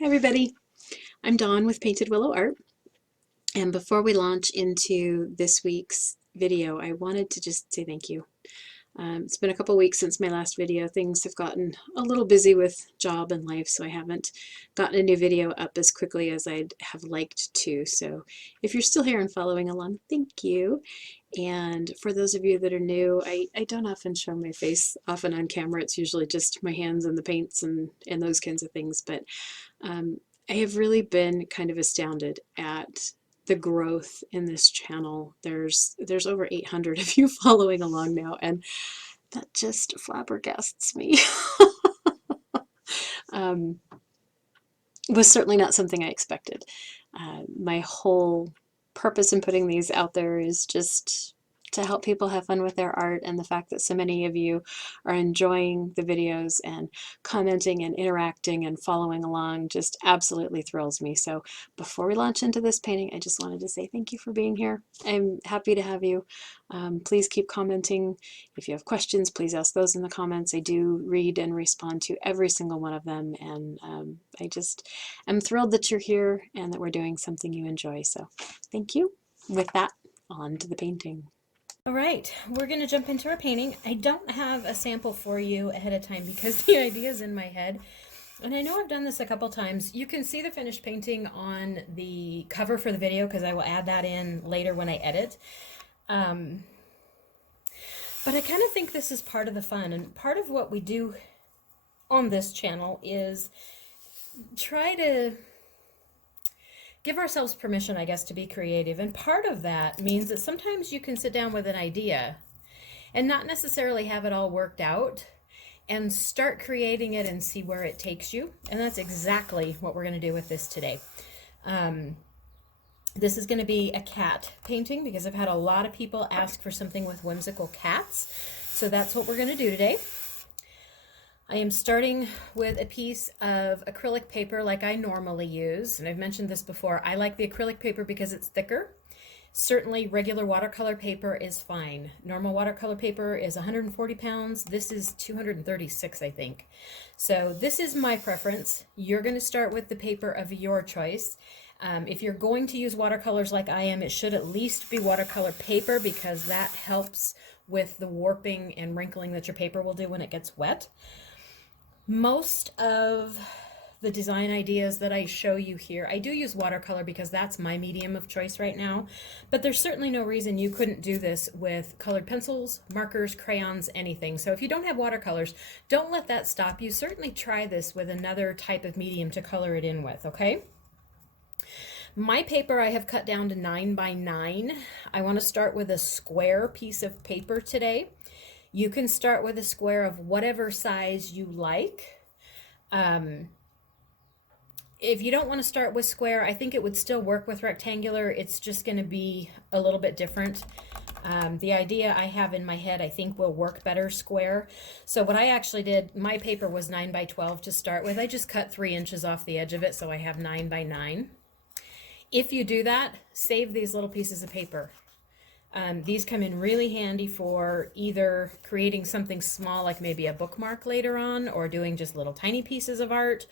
Hi everybody, I'm Dawn with Painted Willow Art, and before we launch into this week's video, I wanted to just say thank you. It's been a couple weeks since my last video. Things have gotten a little busy with job and life, so I haven't gotten a new video up as quickly as I'd have liked to. So if you're still here and following along, thank you. And for those of you that are new, I don't often show my face often on camera. It's usually just my hands and the paints and those kinds of things, but I have really been kind of astounded at the growth in this channel. There's over 800 of you following along now, and that just flabbergasts me. Was certainly not something I expected. My whole purpose in putting these out there is just to help people have fun with their art, and the fact that so many of you are enjoying the videos and commenting and interacting and following along just absolutely thrills me. So before we launch into this painting, I just wanted to say thank you for being here. I'm happy to have you. Please keep commenting. If you have questions, please ask those in the comments. I do read and respond to every single one of them, and I'm thrilled that you're here and that we're doing something you enjoy. So thank you. With that, on to the painting. All right, we're going to jump into our painting. I don't have a sample for you ahead of time because the idea is in my head. And I know I've done this a couple times. You can see the finished painting on the cover for the video because I will add that in later when I edit. But I kind of think this is part of the fun, and part of what we do on this channel is try to give ourselves permission, I guess, to be creative. And part of that means that sometimes you can sit down with an idea and not necessarily have it all worked out and start creating it and see where it takes you. And that's exactly what we're going to do with this today. This is going to be a cat painting because I've had a lot of people ask for something with whimsical cats. So that's what we're going to do today. I am starting with a piece of acrylic paper like I normally use, and I've mentioned this before. I like the acrylic paper because it's thicker. Certainly regular watercolor paper is fine. Normal watercolor paper is 140 pounds. This is 236, I think. So this is my preference. You're going to start with the paper of your choice. If you're going to use watercolors like I am, it should at least be watercolor paper because that helps with the warping and wrinkling that your paper will do when it gets wet. Most of the design ideas that I show you here, I do use watercolor because that's my medium of choice right now, but there's certainly no reason you couldn't do this with colored pencils, markers, crayons, anything. So if you don't have watercolors, don't let that stop you. Certainly try this with another type of medium to color it in with, okay? My paper I have cut down to 9 by 9. I want to start with a square piece of paper today. You can start with a square of whatever size you like. If you don't want to start with square, I think it would still work with rectangular. It's just going to be a little bit different. The idea I have in my head, I think, will work better square. So what I actually did, my paper was 9 by 12 to start with. I just cut 3 inches off the edge of it, so I have 9 by 9. If you do that, save these little pieces of paper. These come in really handy for either creating something small like maybe a bookmark later on, or doing just little tiny pieces of art.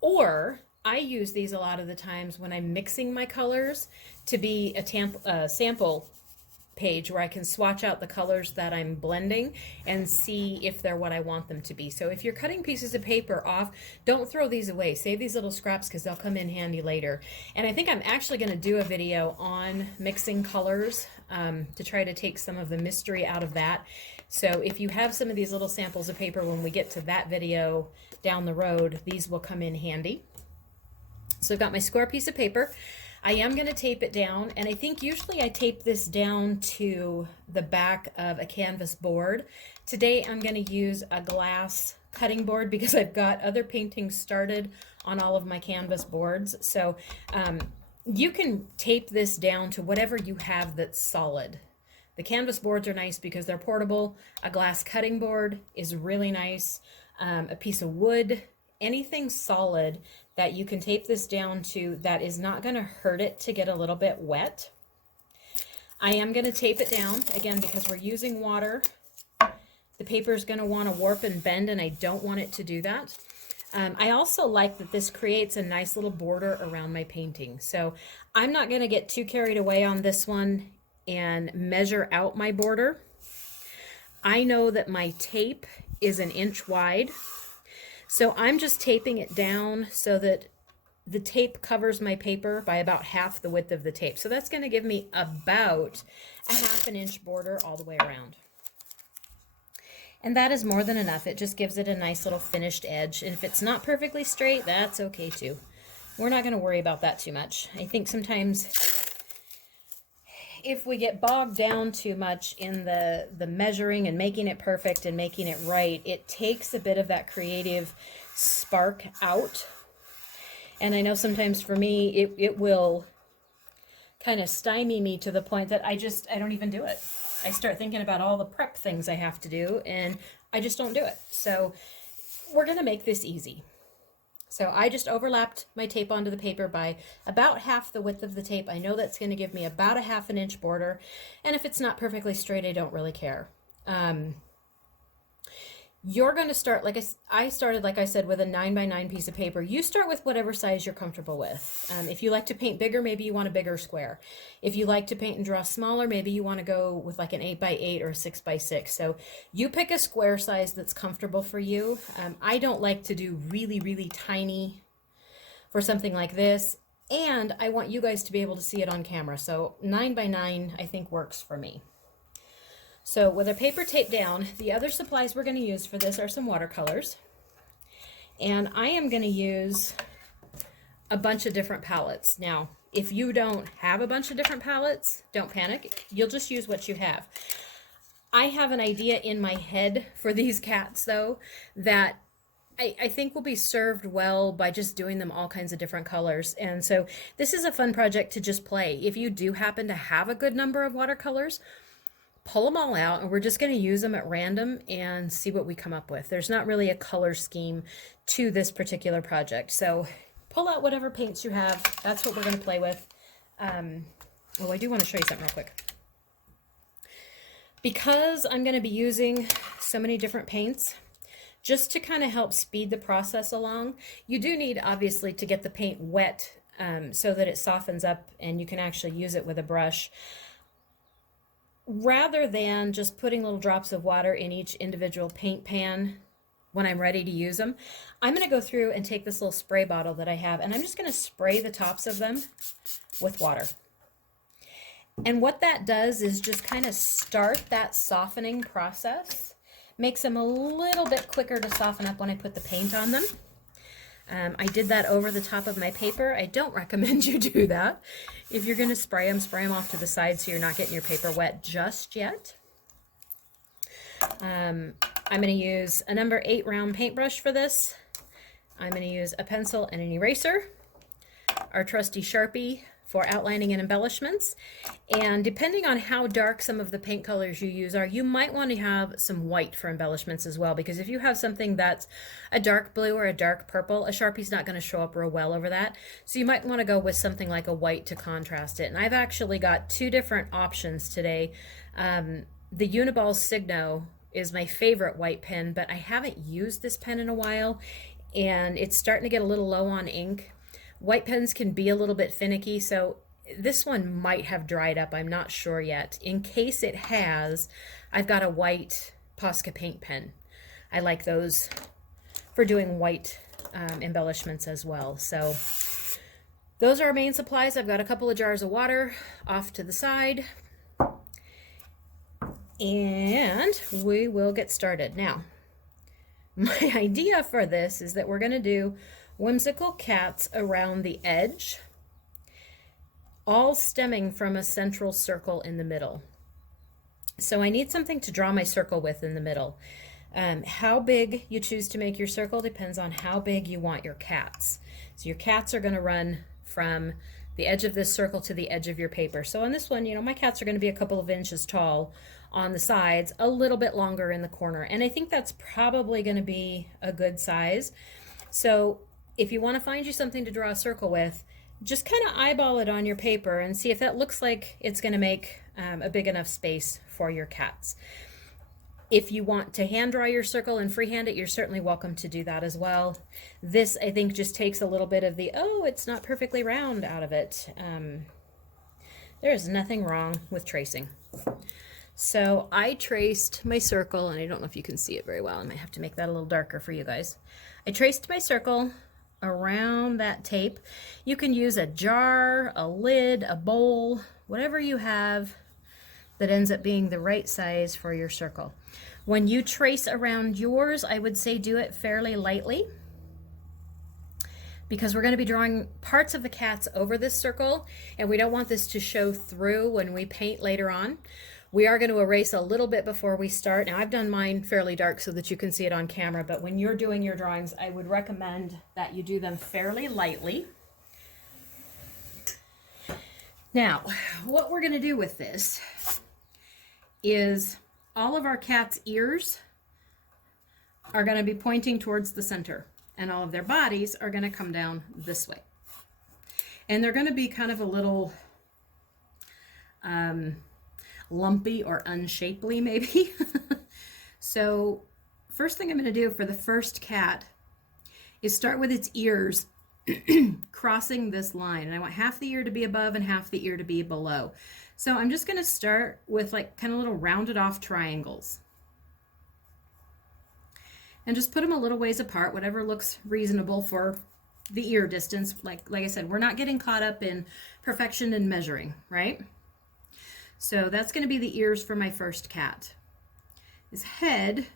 Or I use these a lot of the times when I'm mixing my colors to be a sample page where I can swatch out the colors that I'm blending and see if they're what I want them to be. So if you're cutting pieces of paper off, don't throw these away. Save these little scraps because they'll come in handy later. And I think I'm actually going to do a video on mixing colors to try to take some of the mystery out of that. So if you have some of these little samples of paper when we get to that video down the road, these will come in handy. So I've got my square piece of paper. I am going to tape it down, and I think usually I tape this down to the back of a canvas board. Today I'm going to use a glass cutting board because I've got other paintings started on all of my canvas boards. So you can tape this down to whatever you have that's solid. The canvas boards are nice because they're portable. A glass cutting board is really nice. A piece of wood, anything solid that you can tape this down to that is not going to hurt it to get a little bit wet. I am going to tape it down again because we're using water. The paper is going to want to warp and bend, and I don't want it to do that. I also like that this creates a nice little border around my painting. So I'm not going to get too carried away on this one and measure out my border. I know that my tape is 1 inch wide. So I'm just taping it down so that the tape covers my paper by about half the width of the tape. So that's going to give me about a 1/2 inch border all the way around. And that is more than enough. It just gives it a nice little finished edge. And if it's not perfectly straight, that's okay too. We're not going to worry about that too much. I think sometimes if we get bogged down too much in the measuring and making it perfect and making it right, it takes a bit of that creative spark out. And I know sometimes for me, it will kind of stymie me to the point that I don't even do it. I start thinking about all the prep things I have to do, and I just don't do it. So we're going to make this easy. So I just overlapped my tape onto the paper by about half the width of the tape. I know that's going to give me about a 1/2 inch border. And if it's not perfectly straight, I don't really care. You're going to start, I started, like I said, with a 9x9 piece of paper. You start with whatever size you're comfortable with. If you like to paint bigger, maybe you want a bigger square. If you like to paint and draw smaller, maybe you want to go with like an 8x8 or a 6x6. So you pick a square size that's comfortable for you. I don't like to do really, really tiny for something like this. And I want you guys to be able to see it on camera. So 9x9, I think, works for me. So with our paper taped down, the other supplies we're going to use for this are some watercolors. And I am going to use a bunch of different palettes. Now, if you don't have a bunch of different palettes, don't panic. You'll just use what you have. I have an idea in my head for these cats, though, that I think will be served well by just doing them all kinds of different colors. And so this is a fun project to just play. If you do happen to have a good number of watercolors, pull them all out, and we're just going to use them at random and see what we come up with. There's not really a color scheme to this particular project. So pull out whatever paints you have. That's what we're going to play with. Oh, I do want to show you something real quick. Because I'm going to be using so many different paints, just to kind of help speed the process along, you do need, obviously, to get the paint wet so that it softens up and you can actually use it with a brush. Rather than just putting little drops of water in each individual paint pan when I'm ready to use them, I'm going to go through and take this little spray bottle that I have, and I'm just going to spray the tops of them with water. And what that does is just kind of start that softening process, makes them a little bit quicker to soften up when I put the paint on them. I did that over the top of my paper. I don't recommend you do that. If you're going to spray them off to the side so you're not getting your paper wet just yet. I'm going to use a number 8 round paintbrush for this. I'm going to use a pencil and an eraser, our trusty Sharpie for outlining and embellishments. And depending on how dark some of the paint colors you use are, you might want to have some white for embellishments as well, because if you have something that's a dark blue or a dark purple, a Sharpie's not going to show up real well over that. So you might want to go with something like a white to contrast it. And I've actually got 2 different options today. The Uniball Signo is my favorite white pen, but I haven't used this pen in a while, and it's starting to get a little low on ink. White pens can be a little bit finicky, so this one might have dried up. I'm not sure yet. In case it has, I've got a white Posca paint pen. I like those for doing white embellishments as well. So those are our main supplies. I've got a couple of jars of water off to the side, and we will get started. Now, my idea for this is that we're going to do whimsical cats around the edge, all stemming from a central circle in the middle. So I need something to draw my circle with in the middle. How big you choose to make your circle depends on how big you want your cats. So your cats are going to run from the edge of this circle to the edge of your paper. So on this one, my cats are going to be a couple of inches tall on the sides, a little bit longer in the corner. And I think that's probably going to be a good size. So if you want to find you something to draw a circle with, just kind of eyeball it on your paper and see if that looks like it's going to make a big enough space for your cats. If you want to hand draw your circle and freehand it, you're certainly welcome to do that as well. This, I think, just takes a little bit of the, oh, it's not perfectly round out of it. There is nothing wrong with tracing. So I traced my circle, and I don't know if you can see it very well. I might have to make that a little darker for you guys. I traced my circle around that tape. You can use a jar, a lid, a bowl, whatever you have that ends up being the right size for your circle. When you trace around yours, I would say do it fairly lightly, because we're going to be drawing parts of the cats over this circle, and we don't want this to show through when we paint later on. We are going to erase a little bit before we start. Now, I've done mine fairly dark so that you can see it on camera, but when you're doing your drawings, I would recommend that you do them fairly lightly. Now, what we're going to do with this is all of our cats' ears are going to be pointing towards the center, and all of their bodies are going to come down this way. And they're going to be kind of a little lumpy or unshapely, maybe. So first thing I'm going to do for the first cat is start with its ears crossing this line. And I want half the ear to be above and half the ear to be below. So I'm just going to start with like kind of little rounded off triangles. And just put them a little ways apart, whatever looks reasonable for the ear distance. Like I said, we're not getting caught up in perfection and measuring, right? So that's going to be the ears for my first cat. His head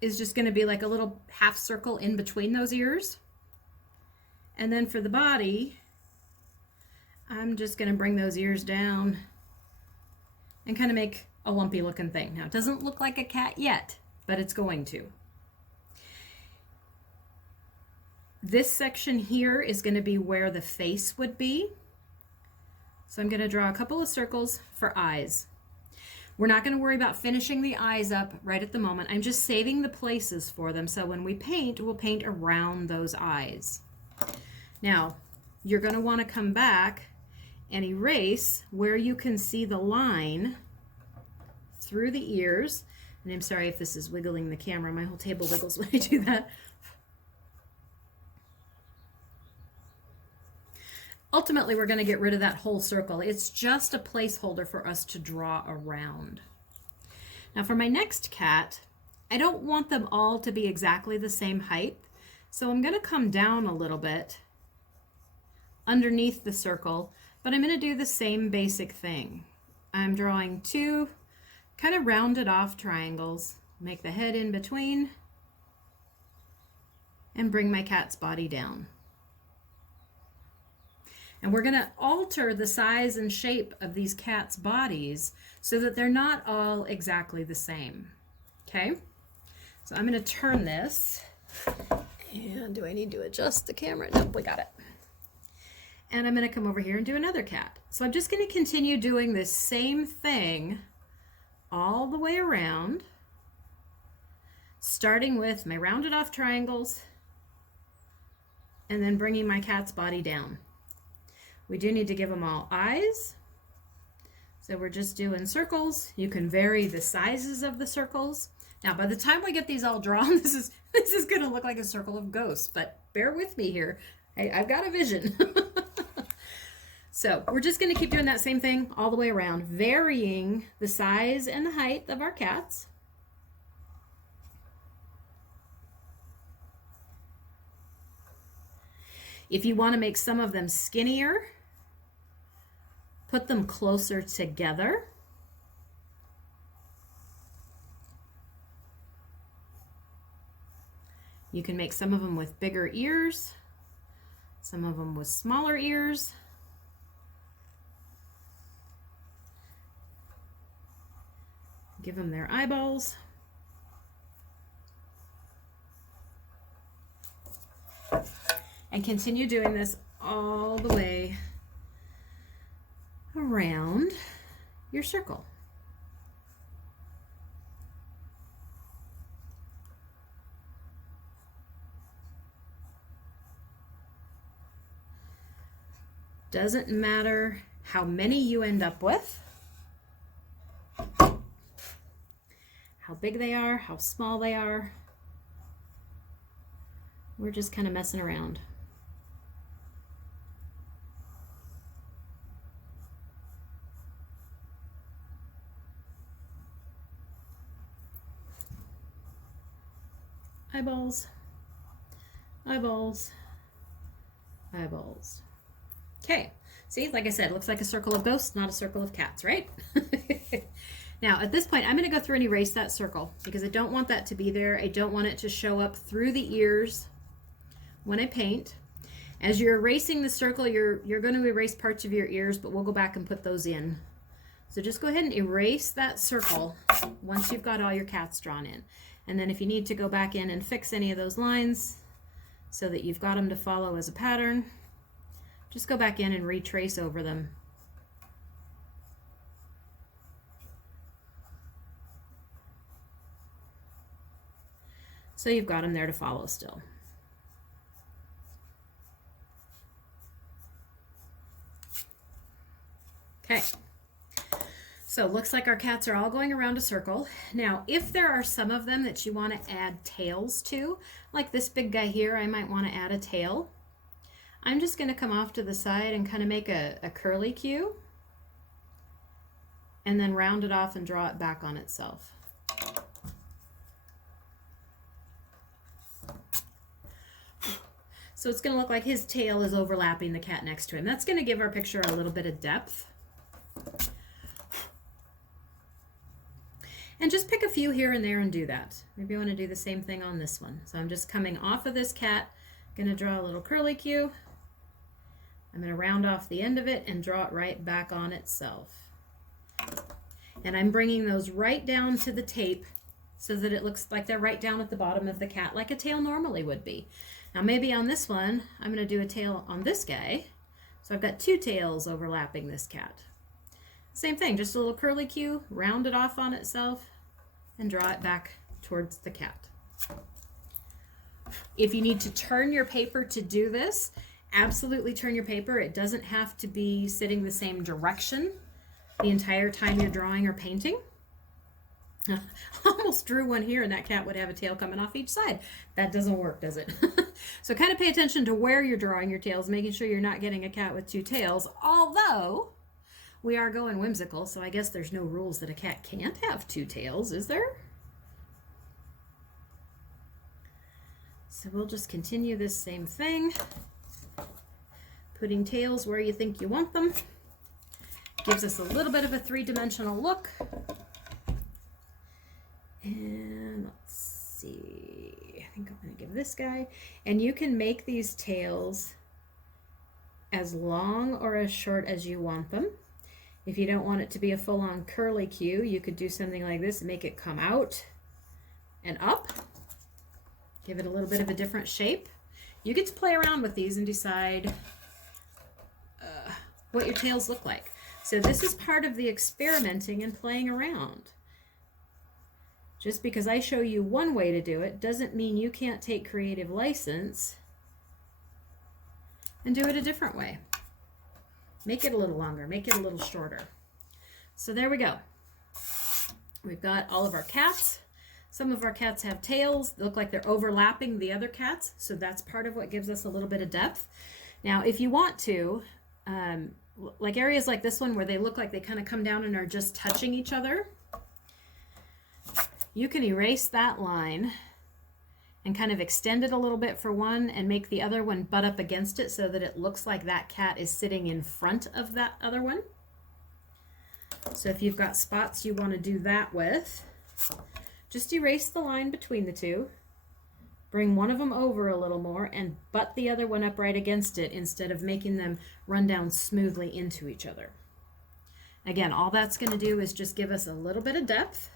is just going to be like a little half circle in between those ears. And then for the body, I'm just going to bring those ears down and kind of make a lumpy looking thing. Now, it doesn't look like a cat yet, but it's going to. This section here is going to be where the face would be. So I'm going to draw a couple of circles for eyes. We're not going to worry about finishing the eyes up right at the moment. I'm just saving the places for them, so when we paint, we'll paint around those eyes. Now, you're going to want to come back and erase where you can see the line through the ears. And I'm sorry if this is wiggling the camera. My whole table wiggles when I do that. Ultimately, we're going to get rid of that whole circle. It's just a placeholder for us to draw around. Now for my next cat, I don't want them all to be exactly the same height. So I'm going to come down a little bit underneath the circle, but I'm going to do the same basic thing. I'm drawing two kind of rounded off triangles, make the head in between, and bring my cat's body down. And we're going to alter the size and shape of these cats' bodies so that they're not all exactly the same. Okay? So I'm going to turn this. And do I need to adjust the camera? Nope, we got it. And I'm going to come over here and do another cat. So I'm just going to continue doing this same thing all the way around, starting with my rounded off triangles and then bringing my cat's body down. We do need to give them all eyes. So we're just doing circles. You can vary the sizes of the circles. Now, by the time we get these all drawn, this is going to look like a circle of ghosts, but bear with me here. I've got a vision. So we're just going to keep doing that same thing all the way around, varying the size and the height of our cats. If you want to make some of them skinnier, put them closer together. You can make some of them with bigger ears, some of them with smaller ears. Give them their eyeballs. And continue doing this all the way around your circle. Doesn't matter how many you end up with. big they are, how small they are. We're just kind of messing around. Eyeballs, eyeballs, eyeballs. Okay, see, like I said, it looks like a circle of ghosts, not a circle of cats, right? Now, at this point, I'm going to go through and erase that circle because I don't want that to be there. I don't want it to show up through the ears when I paint. As you're erasing the circle, you're going to erase parts of your ears, but we'll go back and put those in. So just go ahead and erase that circle once you've got all your cats drawn in. And then if you need to go back in and fix any of those lines so that you've got them to follow as a pattern, just go back in and retrace over them. So you've got them there to follow still. Okay. So it looks like our cats are all going around a circle. Now, if there are some of them that you want to add tails to, like this big guy here, I might want to add a tail. I'm just going to come off to the side and kind of make a curly cue and then round it off and draw it back on itself. So it's going to look like his tail is overlapping the cat next to him. That's going to give our picture a little bit of depth. And just pick a few here and there and do that. Maybe I want to do the same thing on this one. So I'm just coming off of this cat, going to draw a little curly cue. I'm going to round off the end of it and draw it right back on itself. And I'm bringing those right down to the tape so that it looks like they're right down at the bottom of the cat, like a tail normally would be. Now maybe on this one, I'm going to do a tail on this guy. So I've got two tails overlapping this cat. Same thing, just a little curly cue, round it off on itself, and draw it back towards the cat. If you need to turn your paper to do this, absolutely turn your paper. It doesn't have to be sitting the same direction the entire time you're drawing or painting. I almost drew one here and that cat would have a tail coming off each side. That doesn't work, does it? So kind of pay attention to where you're drawing your tails, making sure you're not getting a cat with two tails, although we are going whimsical, so I guess there's no rules that a cat can't have two tails, is there? So we'll just continue this same thing, putting tails where you think you want them. Gives us a little bit of a three-dimensional look. And let's see, I think I'm going to give this guy, and you can make these tails as long or as short as you want them. If you don't want it to be a full-on curly cue, you could do something like this and make it come out and up. Give it a little bit of a different shape. You get to play around with these and decide what your tails look like. So this is part of the experimenting and playing around. Just because I show you one way to do it doesn't mean you can't take creative license and do it a different way. Make it a little longer, make it a little shorter. So there we go. We've got all of our cats. Some of our cats have tails. They look like they're overlapping the other cats, so that's part of what gives us a little bit of depth. Now, if you want to, like areas like this one where they look like they kind of come down and are just touching each other, you can erase that line and kind of extend it a little bit for one and make the other one butt up against it so that it looks like that cat is sitting in front of that other one. So if you've got spots you want to do that with, just erase the line between the two, bring one of them over a little more and butt the other one up right against it instead of making them run down smoothly into each other. Again, all that's going to do is just give us a little bit of depth.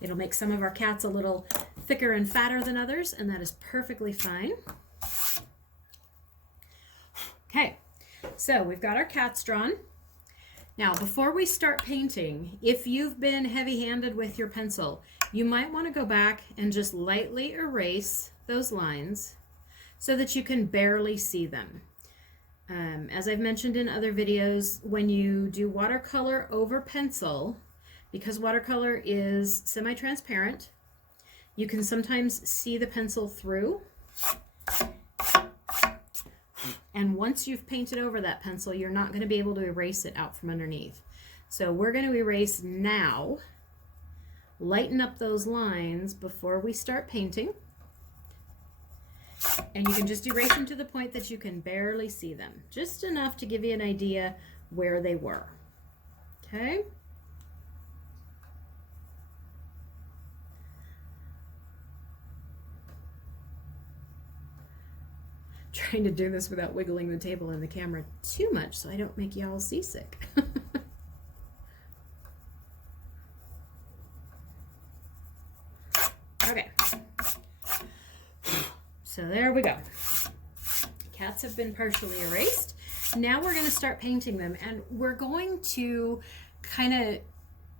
It'll make some of our cats a little thicker and fatter than others, and that is perfectly fine. Okay, so we've got our cats drawn. Now, before we start painting, if you've been heavy-handed with your pencil, you might want to go back and just lightly erase those lines so that you can barely see them. As I've mentioned in other videos, when you do watercolor over pencil, because watercolor is semi-transparent, you can sometimes see the pencil through. And once you've painted over that pencil, you're not going to be able to erase it out from underneath. So we're going to erase now, lighten up those lines before we start painting. And you can just erase them to the point that you can barely see them. Just enough to give you an idea where they were. Okay? Trying to do this without wiggling the table and the camera too much so I don't make y'all seasick. Okay. So there we go. Cats have been partially erased. Now we're going to start painting them, and we're going to kind of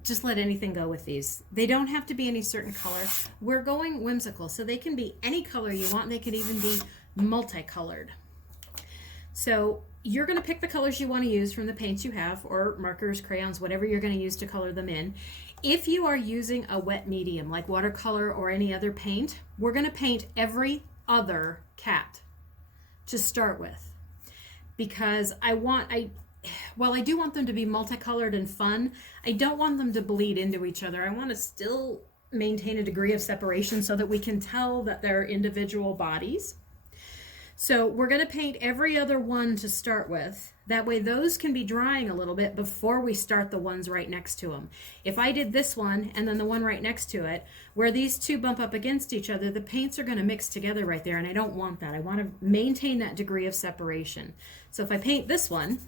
just let anything go with these. They don't have to be any certain color. We're going whimsical, so they can be any color you want. They can even be multicolored. So you're going to pick the colors you want to use from the paints you have, or markers, crayons, whatever you're going to use to color them in. If you are using a wet medium like watercolor or any other paint, we're going to paint every other cat to start with, because while I do want them to be multicolored and fun, I don't want them to bleed into each other. I want to still maintain a degree of separation so that we can tell that they're individual bodies. So we're going to paint every other one to start with. That way those can be drying a little bit before we start the ones right next to them. If I did this one and then the one right next to it, where these two bump up against each other, the paints are going to mix together right there, and I don't want that. I want to maintain that degree of separation. So if I paint this one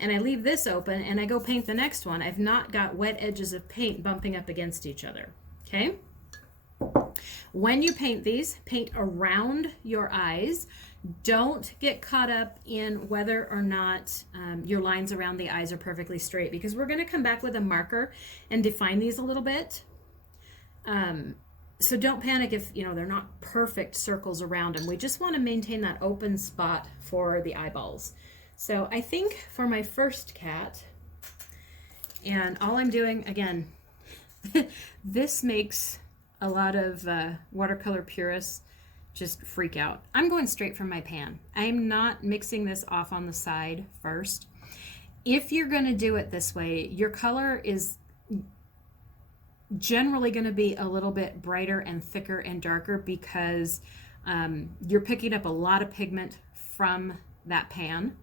and I leave this open and I go paint the next one, I've not got wet edges of paint bumping up against each other. Okay? When you paint these, paint around your eyes. Don't get caught up in whether or not your lines around the eyes are perfectly straight, because we're going to come back with a marker and define these a little bit. So don't panic if they're not perfect circles around them. We just want to maintain that open spot for the eyeballs. So I think for my first cat, and all I'm doing, again, this makes a lot of watercolor purists just freak out. I'm going straight from my pan. I'm not mixing this off on the side first. If you're going to do it this way, your color is generally going to be a little bit brighter and thicker and darker, because you're picking up a lot of pigment from that pan.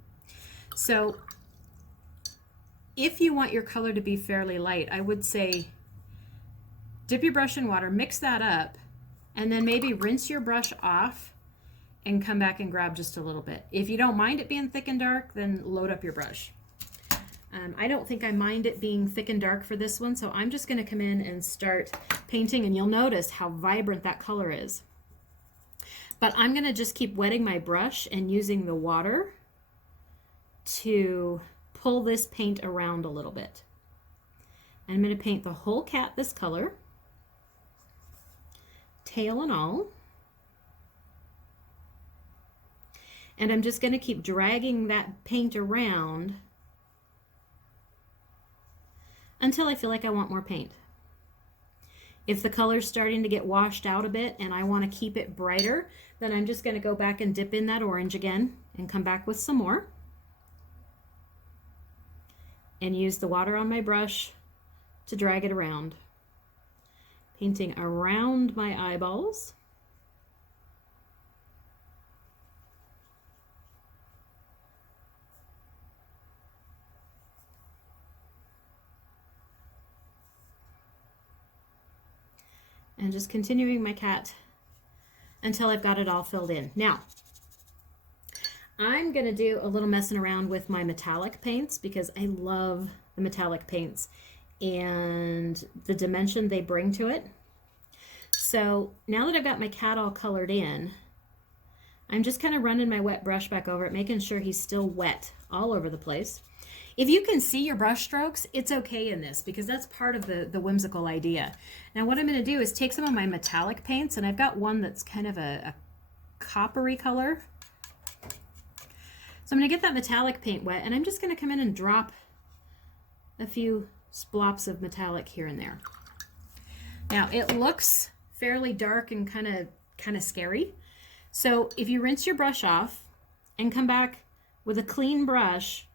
So if you want your color to be fairly light, I would say dip your brush in water, mix that up, and then maybe rinse your brush off and come back and grab just a little bit. If you don't mind it being thick and dark, then load up your brush. I don't think I mind it being thick and dark for this one, so I'm just going to come in and start painting, and you'll notice how vibrant that color is. But I'm going to just keep wetting my brush and using the water to pull this paint around a little bit. I'm going to paint the whole cat this color, tail and all. And I'm just going to keep dragging that paint around until I feel like I want more paint. If the color's starting to get washed out a bit and I want to keep it brighter, then I'm just going to go back and dip in that orange again and come back with some more. And use the water on my brush to drag it around. Painting around my eyeballs. And just continuing my cat until I've got it all filled in. Now, I'm going to do a little messing around with my metallic paints, because I love the metallic paints and the dimension they bring to it. So now that I've got my cat all colored in, I'm just kind of running my wet brush back over it, making sure he's still wet all over the place. If you can see your brush strokes, it's okay in this, because that's part of the whimsical idea. Now what I'm going to do is take some of my metallic paints, and I've got one that's kind of a coppery color. So I'm going to get that metallic paint wet, and I'm just going to come in and drop a few splops of metallic here and there. Now it looks fairly dark and kind of scary. So if you rinse your brush off and come back with a clean brush,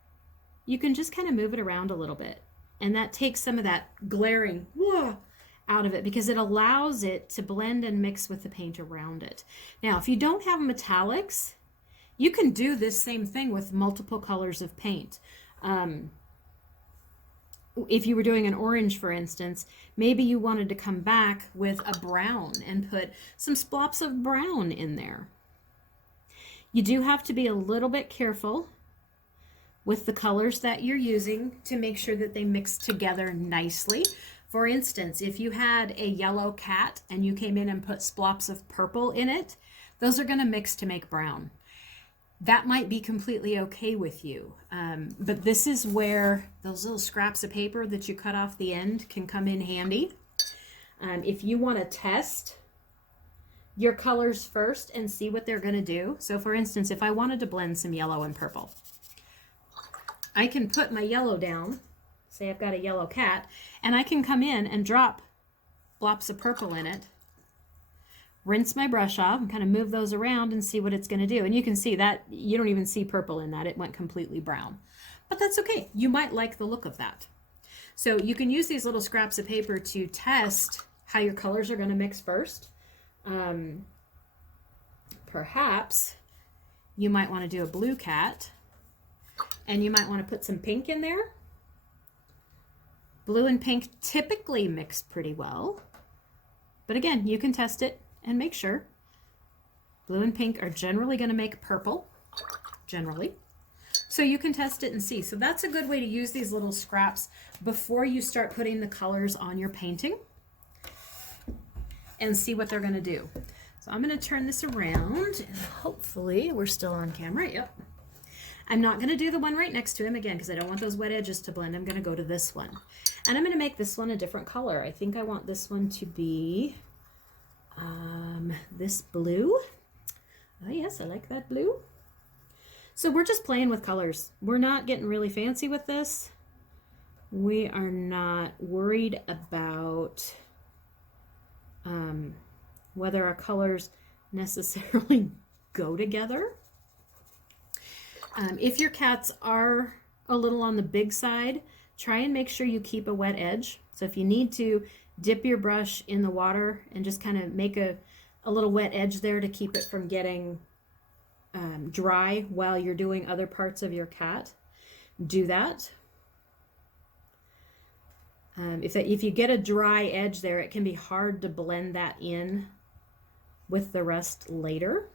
you can just kind of move it around a little bit. And that takes some of that glaring out of it, because it allows it to blend and mix with the paint around it. Now, if you don't have metallics, you can do this same thing with multiple colors of paint. If you were doing an orange, for instance, maybe you wanted to come back with a brown and put some splops of brown in there. You do have to be a little bit careful with the colors that you're using to make sure that they mix together nicely. For instance, if you had a yellow cat and you came in and put splops of purple in it, those are going to mix to make brown. That might be completely okay with you, but this is where those little scraps of paper that you cut off the end can come in handy. If you want to test your colors first and see what they're going to do. So for instance, if I wanted to blend some yellow and purple, I can put my yellow down, say I've got a yellow cat, and I can come in and drop blobs of purple in it, rinse my brush off and kind of move those around and see what it's going to do. And you can see that you don't even see purple in that. It went completely brown. But that's okay. You might like the look of that. So you can use these little scraps of paper to test how your colors are going to mix first. Perhaps you might want to do a blue cat, and you might want to put some pink in there. Blue and pink typically mix pretty well. But again, you can test it and make sure. Blue and pink are generally going to make purple, generally. So you can test it and see. So that's a good way to use these little scraps before you start putting the colors on your painting and see what they're going to do. So I'm going to turn this around and hopefully we're still on camera. Yep. I'm not going to do the one right next to him again because I don't want those wet edges to blend. I'm going to go to this one. And I'm going to make this one a different color. I think I want this one to be this blue. Oh yes, I like that blue. So we're just playing with colors. We're not getting really fancy with this. We are not worried about whether our colors necessarily go together. If your cats are a little on the big side, try and make sure you keep a wet edge. So if you need to, dip your brush in the water and just kind of make a little wet edge there to keep it from getting dry while you're doing other parts of your cat. Do that. If you get a dry edge there, it can be hard to blend that in with the rest later.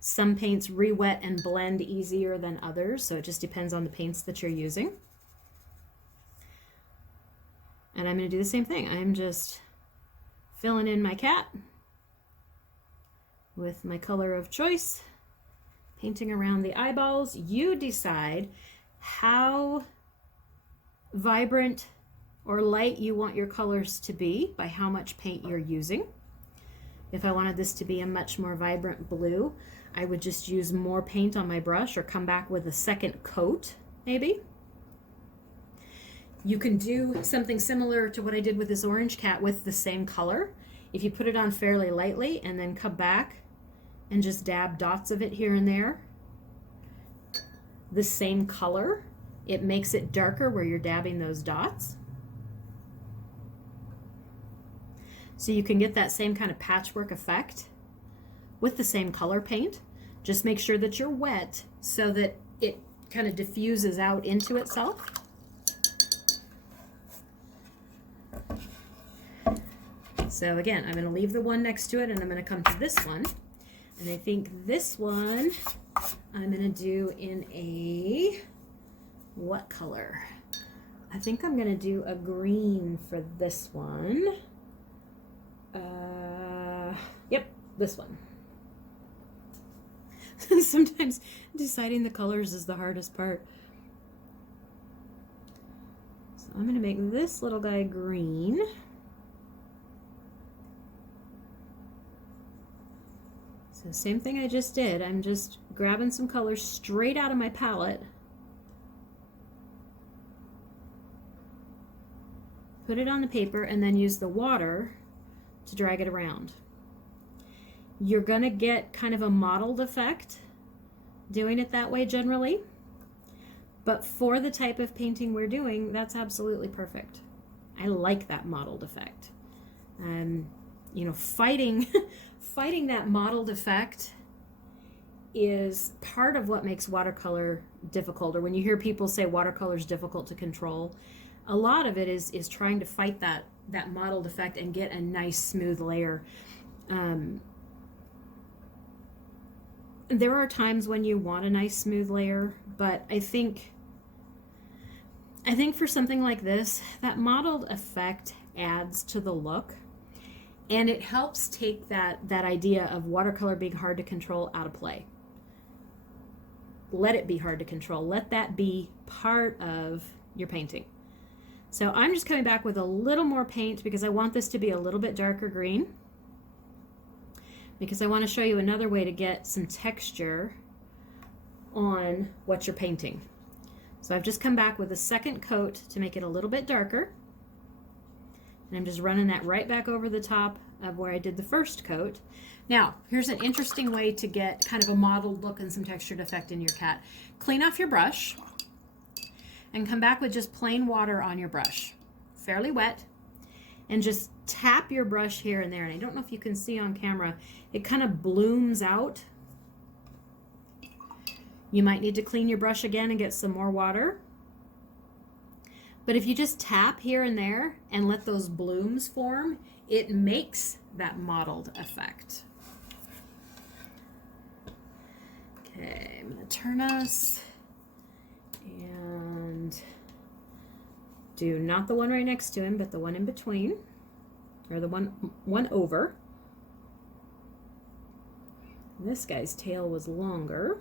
Some paints re-wet and blend easier than others, so it just depends on the paints that you're using. And I'm going to do the same thing. I'm just filling in my cat with my color of choice, painting around the eyeballs. You decide how vibrant or light you want your colors to be by how much paint you're using. If I wanted this to be a much more vibrant blue, I would just use more paint on my brush or come back with a second coat, maybe. You can do something similar to what I did with this orange cat with the same color. If you put it on fairly lightly and then come back and just dab dots of it here and there, the same color, it makes it darker where you're dabbing those dots. So you can get that same kind of patchwork effect with the same color paint. Just make sure that you're wet so that it kind of diffuses out into itself. So again, I'm going to leave the one next to it and I'm going to come to this one. And I think this one I'm going to do in a, what color? I think I'm going to do a green for this one. Yep, this one. Sometimes deciding the colors is the hardest part. So I'm going to make this little guy green. So So same thing I just did. I'm just grabbing some colors straight out of my palette. Put it on the paper and then use the water to drag it around. You're going to get kind of a mottled effect doing it that way generally, but for the type of painting we're doing, that's absolutely perfect. I like that mottled effect. You know, fighting that mottled effect is part of what makes watercolor difficult, or when you hear people say watercolor is difficult to control, a lot of it is trying to fight that mottled effect and get a nice smooth layer. There are times when you want a nice smooth layer, but I think for something like this, that mottled effect adds to the look, and it helps take that idea of watercolor being hard to control out of play. Let it be hard to control. Let that be part of your painting. So I'm just coming back with a little more paint because I want this to be a little bit darker green, because I want to show you another way to get some texture on what you're painting. So I've just come back with a second coat to make it a little bit darker. And I'm just running that right back over the top of where I did the first coat. Now, here's an interesting way to get kind of a mottled look and some textured effect in your cat. Clean off your brush and come back with just plain water on your brush, fairly wet, and just tap your brush here and there. And I don't know if you can see on camera, it kind of blooms out. You might need to clean your brush again and get some more water. But if you just tap here and there and let those blooms form, it makes that mottled effect. Okay, I'm going to turn us and do not the one right next to him, but the one in between, or the one over. This guy's tail was longer.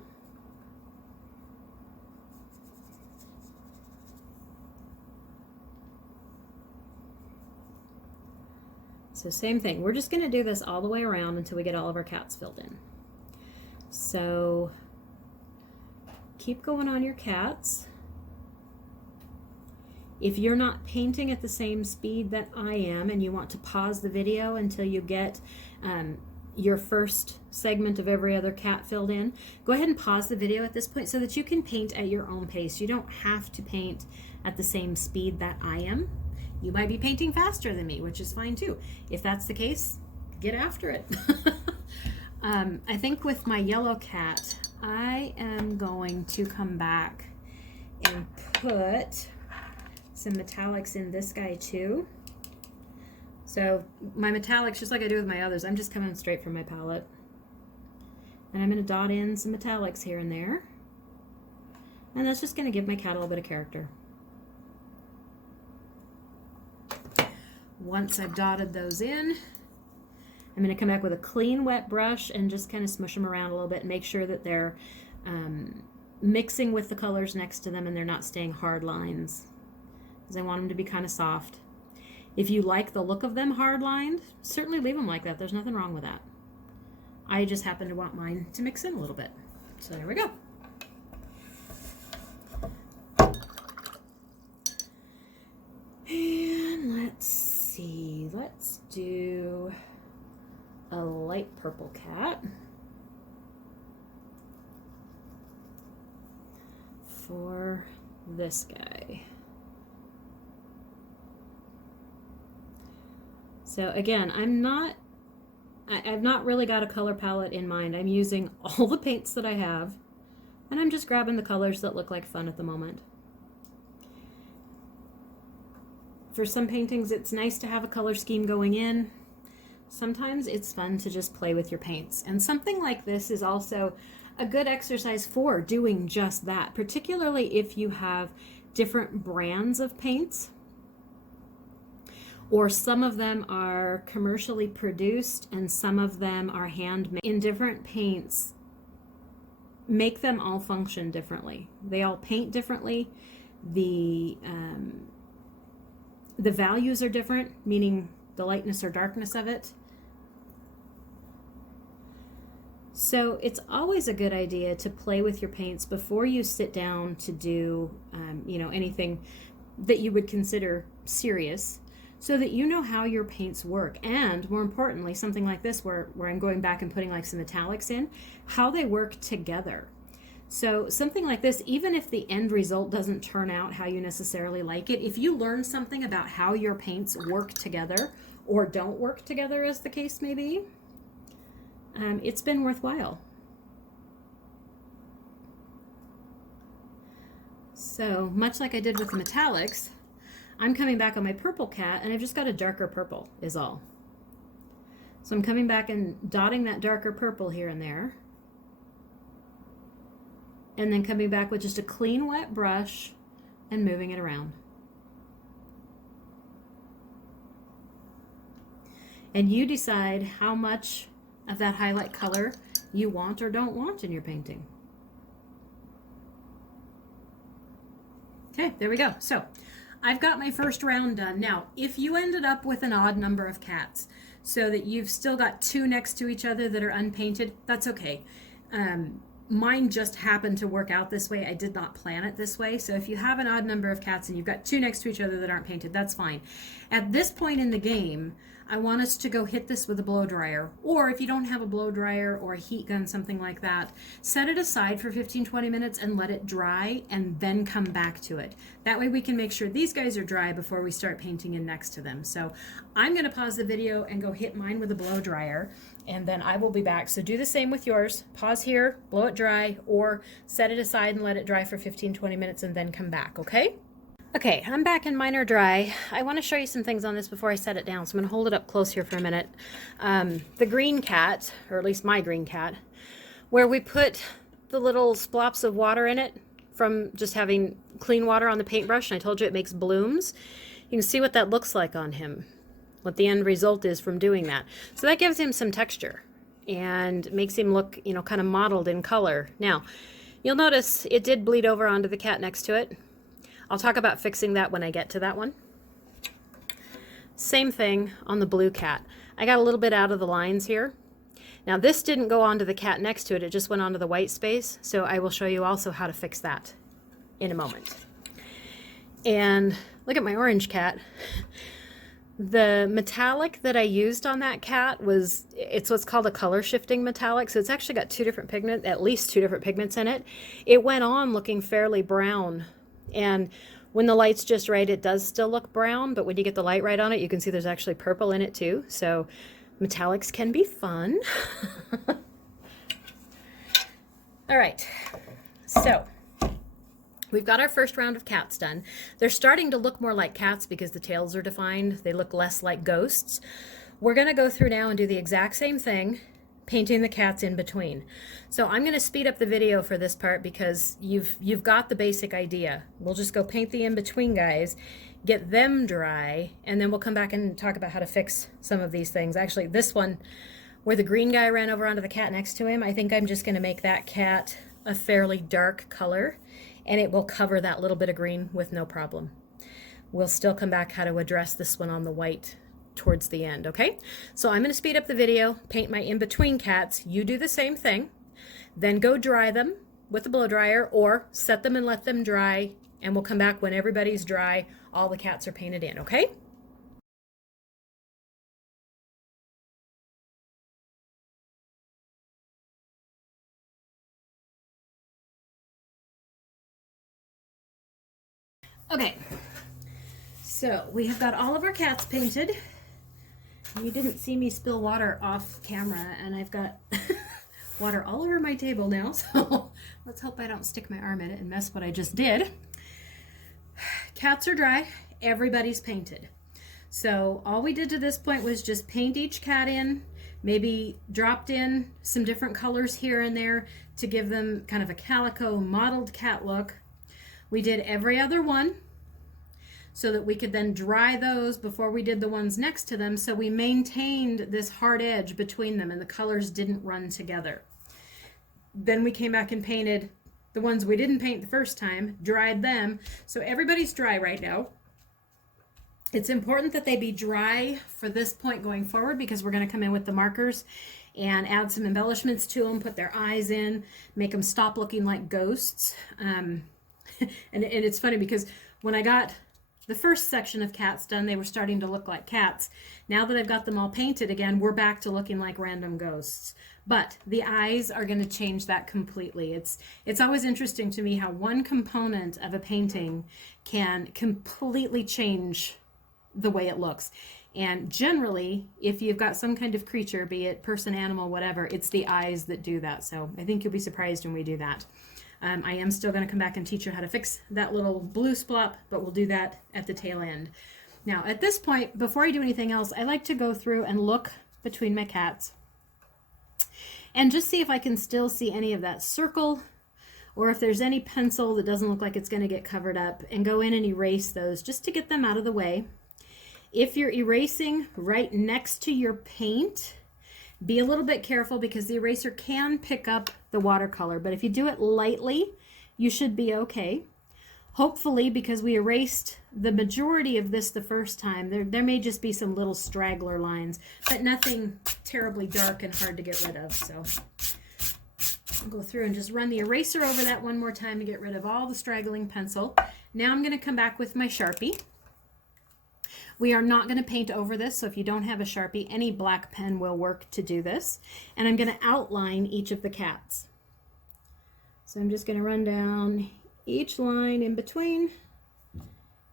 So same thing, we're just going to do this all the way around until we get all of our cats filled in. So keep going on your cats. If you're not painting at the same speed that I am and you want to pause the video until you get your first segment of every other cat filled in, go ahead and pause the video at this point so that you can paint at your own pace. You don't have to paint at the same speed that I am. You might be painting faster than me, which is fine too. If that's the case, get after it. I think with my yellow cat, I am going to come back and put some metallics in this guy too. So my metallics, just like I do with my others, I'm just coming straight from my palette. And I'm going to dot in some metallics here and there. And that's just going to give my cat a little bit of character. Once I've dotted those in, I'm going to come back with a clean wet brush and just kind of smush them around a little bit and make sure that they're mixing with the colors next to them and they're not staying hard lines, because I want them to be kind of soft. If you like the look of them hard lined, certainly leave them like that. There's nothing wrong with that. I just happen to want mine to mix in a little bit. So there we go. And let's see, let's do a light purple cat for this guy. So again, I've not really got a color palette in mind. I'm using all the paints that I have, and I'm just grabbing the colors that look like fun at the moment. For some paintings, it's nice to have a color scheme going in. Sometimes it's fun to just play with your paints. And something like this is also a good exercise for doing just that, particularly if you have different brands of paints, or some of them are commercially produced and some of them are handmade. In different paints, make them all function differently. They all paint differently. The values are different, meaning the lightness or darkness of it. So it's always a good idea to play with your paints before you sit down to do, anything that you would consider serious, so that you know how your paints work. And more importantly, something like this where I'm going back and putting like some metallics in, how they work together. So something like this, even if the end result doesn't turn out how you necessarily like it, if you learn something about how your paints work together or don't work together, as the case may be, it's been worthwhile. So much like I did with the metallics, I'm coming back on my purple cat, and I've just got a darker purple is all. So I'm coming back and dotting that darker purple here and there, and then coming back with just a clean wet brush and moving it around. And you decide how much of that highlight color you want or don't want in your painting. Okay, there we go. So I've got my first round done. Now, if you ended up with an odd number of cats so that you've still got two next to each other that are unpainted, that's okay. Mine just happened to work out this way. I did not plan it this way. So if you have an odd number of cats and you've got two next to each other that aren't painted, that's fine. At this point in the game, I want us to go hit this with a blow dryer, or if you don't have a blow dryer or a heat gun, something like that, set it aside for 15-20 minutes and let it dry, and then come back to it. That way we can make sure these guys are dry before we start painting in next to them. So I'm going to pause the video and go hit mine with a blow dryer, and then I will be back. So do the same with yours. Pause here, blow it dry, or set it aside and let it dry for 15-20 minutes and then come back, okay? Okay, I'm back and mine are dry. I want to show you some things on this before I set it down, so I'm going to hold it up close here for a minute. The green cat, or at least my green cat, where we put the little splops of water in it from just having clean water on the paintbrush, and I told you it makes blooms. You can see what that looks like on him, what the end result is from doing that. So that gives him some texture and makes him look, kind of mottled in color. Now, you'll notice it did bleed over onto the cat next to it. I'll talk about fixing that when I get to that one. Same thing on the blue cat. I got a little bit out of the lines here. Now this didn't go onto the cat next to it, it just went onto the white space, so I will show you also how to fix that in a moment. And look at my orange cat. The metallic that I used on that cat it's what's called a color shifting metallic, so it's actually got at least two different pigments in it. It went on looking fairly brown, and when the light's just right, it does still look brown, but when you get the light right on it, you can see there's actually purple in it too. So metallics can be fun. All right, so we've got our first round of cats done. They're starting to look more like cats because the tails are defined. They look less like ghosts. We're going to go through now and do the exact same thing, painting the cats in between. So I'm going to speed up the video for this part because you've got the basic idea. We'll just go paint the in-between guys, get them dry, and then we'll come back and talk about how to fix some of these things. Actually, this one where the green guy ran over onto the cat next to him, I think I'm just going to make that cat a fairly dark color, and it will cover that little bit of green with no problem. We'll still come back how to address this one on the white towards the end, okay? So I'm going to speed up the video, paint my in-between cats. You do the same thing, then go dry them with the blow dryer, or set them and let them dry, and we'll come back when everybody's dry, all the cats are painted in, okay? Okay, so we have got all of our cats painted. You didn't see me spill water off camera, and I've got water all over my table now, so let's hope I don't stick my arm in it and mess what I just did. Cats are dry, everybody's painted. So all we did to this point was just paint each cat in, maybe dropped in some different colors here and there to give them kind of a calico mottled cat look. We did every other one so that we could then dry those before we did the ones next to them, so we maintained this hard edge between them and the colors didn't run together. Then we came back and painted the ones we didn't paint the first time, dried them. So everybody's dry right now. It's important that they be dry for this point going forward because we're going to come in with the markers and add some embellishments to them, put their eyes in, make them stop looking like ghosts. And it's funny because when I got the first section of cats done, they were starting to look like cats. Now that I've got them all painted again, we're back to looking like random ghosts. But the eyes are going to change that completely. It's always interesting to me how one component of a painting can completely change the way it looks. And generally, if you've got some kind of creature, be it person, animal, whatever, it's the eyes that do that. So I think you'll be surprised when we do that. I am still going to come back and teach you how to fix that little blue splop, but we'll do that at the tail end. Now, at this point, before I do anything else, I like to go through and look between my cats and just see if I can still see any of that circle, or if there's any pencil that doesn't look like it's going to get covered up, and go in and erase those just to get them out of the way. If you're erasing right next to your paint, be a little bit careful because the eraser can pick up the watercolor, but if you do it lightly, you should be okay. Hopefully, because we erased the majority of this the first time, there may just be some little straggler lines, but nothing terribly dark and hard to get rid of. So I'll go through and just run the eraser over that one more time to get rid of all the straggling pencil. Now I'm going to come back with my Sharpie. We are not going to paint over this, so if you don't have a Sharpie, any black pen will work to do this. And I'm going to outline each of the cats. So I'm just going to run down each line in between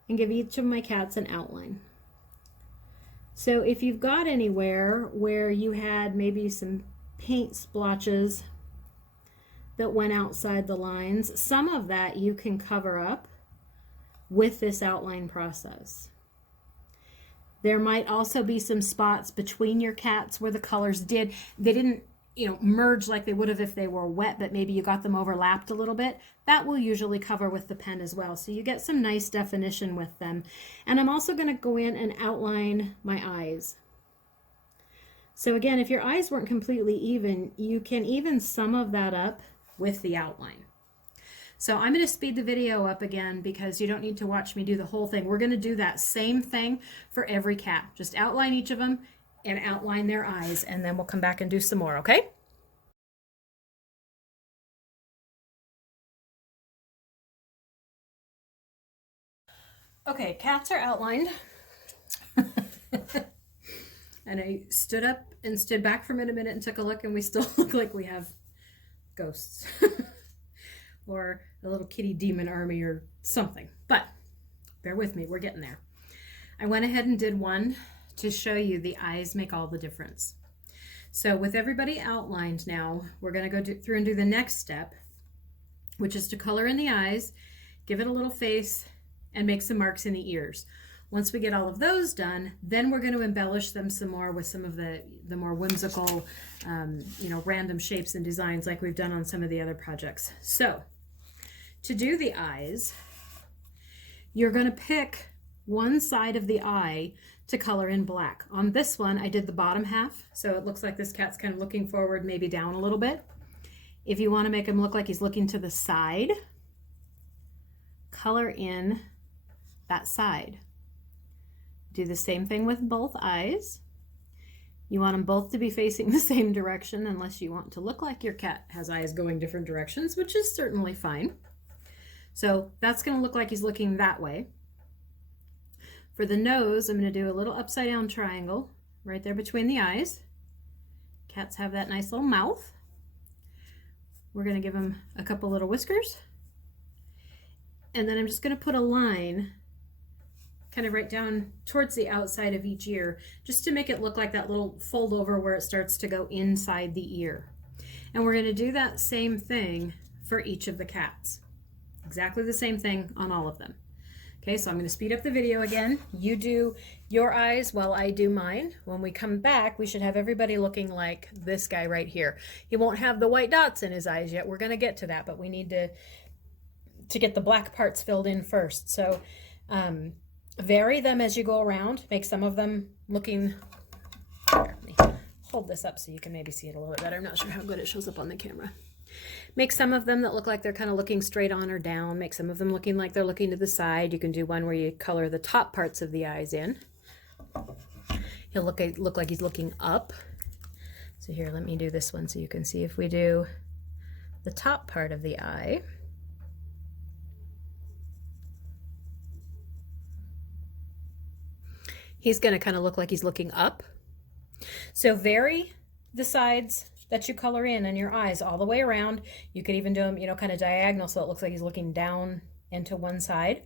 and give each of my cats an outline. So if you've got anywhere where you had maybe some paint splotches that went outside the lines, some of that you can cover up with this outline process. There might also be some spots between your cats where the colors they didn't, merge like they would have if they were wet, but maybe you got them overlapped a little bit. That will usually cover with the pen as well. So you get some nice definition with them. And I'm also going to go in and outline my eyes. So again, if your eyes weren't completely even, you can even some of that up with the outline. So I'm going to speed the video up again because you don't need to watch me do the whole thing. We're going to do that same thing for every cat. Just outline each of them and outline their eyes, and then we'll come back and do some more, okay? Okay, cats are outlined. And I stood up and stood back for a minute and took a look, and we still look like we have ghosts. Or a little kitty demon army or something. But bear with me, we're getting there. I went ahead and did one to show you the eyes make all the difference. So with everybody outlined now, we're going to go through and do the next step, which is to color in the eyes, give it a little face, and make some marks in the ears. Once we get all of those done, then we're going to embellish them some more with some of the more whimsical, random shapes and designs like we've done on some of the other projects. So to do the eyes, you're going to pick one side of the eye to color in black. On this one, I did the bottom half, so it looks like this cat's kind of looking forward, maybe down a little bit. If you want to make him look like he's looking to the side, color in that side. Do the same thing with both eyes. You want them both to be facing the same direction unless you want to look like your cat has eyes going different directions, which is certainly fine. So that's going to look like he's looking that way. For the nose, I'm going to do a little upside down triangle right there between the eyes. Cats have that nice little mouth. We're going to give him a couple little whiskers. And then I'm just going to put a line kind of right down towards the outside of each ear, just to make it look like that little fold over where it starts to go inside the ear. And we're going to do that same thing for each of the cats. Exactly the same thing on all of them. Okay, so I'm going to speed up the video again. You do your eyes while I do mine. When we come back, we should have everybody looking like this guy right here. He won't have the white dots in his eyes yet. We're going to get to that, but we need to get the black parts filled in first. So vary them as you go around. Make some of them looking, here, let me hold this up so you can maybe see it a little bit better. I'm not sure how good it shows up on the camera. Make some of them that look like they're kind of looking straight on or down. Make some of them looking like they're looking to the side. You can do one where you color the top parts of the eyes in. He'll look like he's looking up. So here, let me do this one so you can see. If we do the top part of the eye, he's going to kind of look like he's looking up. So vary the sides that you color in your eyes all the way around. You could even do them, you know, kind of diagonal so it looks like he's looking down into one side.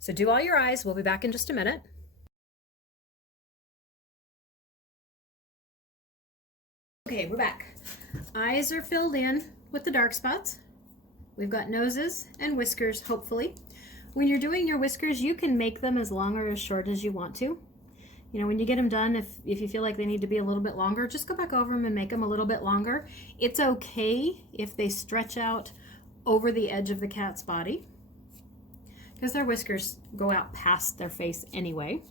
So do all your eyes. We'll be back in just a minute. Okay, we're back. Eyes are filled in with the dark spots. We've got noses and whiskers, hopefully. When you're doing your whiskers, you can make them as long or as short as you want to. You know, when you get them done, if you feel like they need to be a little bit longer, just go back over them and make them a little bit longer. It's okay if they stretch out over the edge of the cat's body, because their whiskers go out past their face anyway.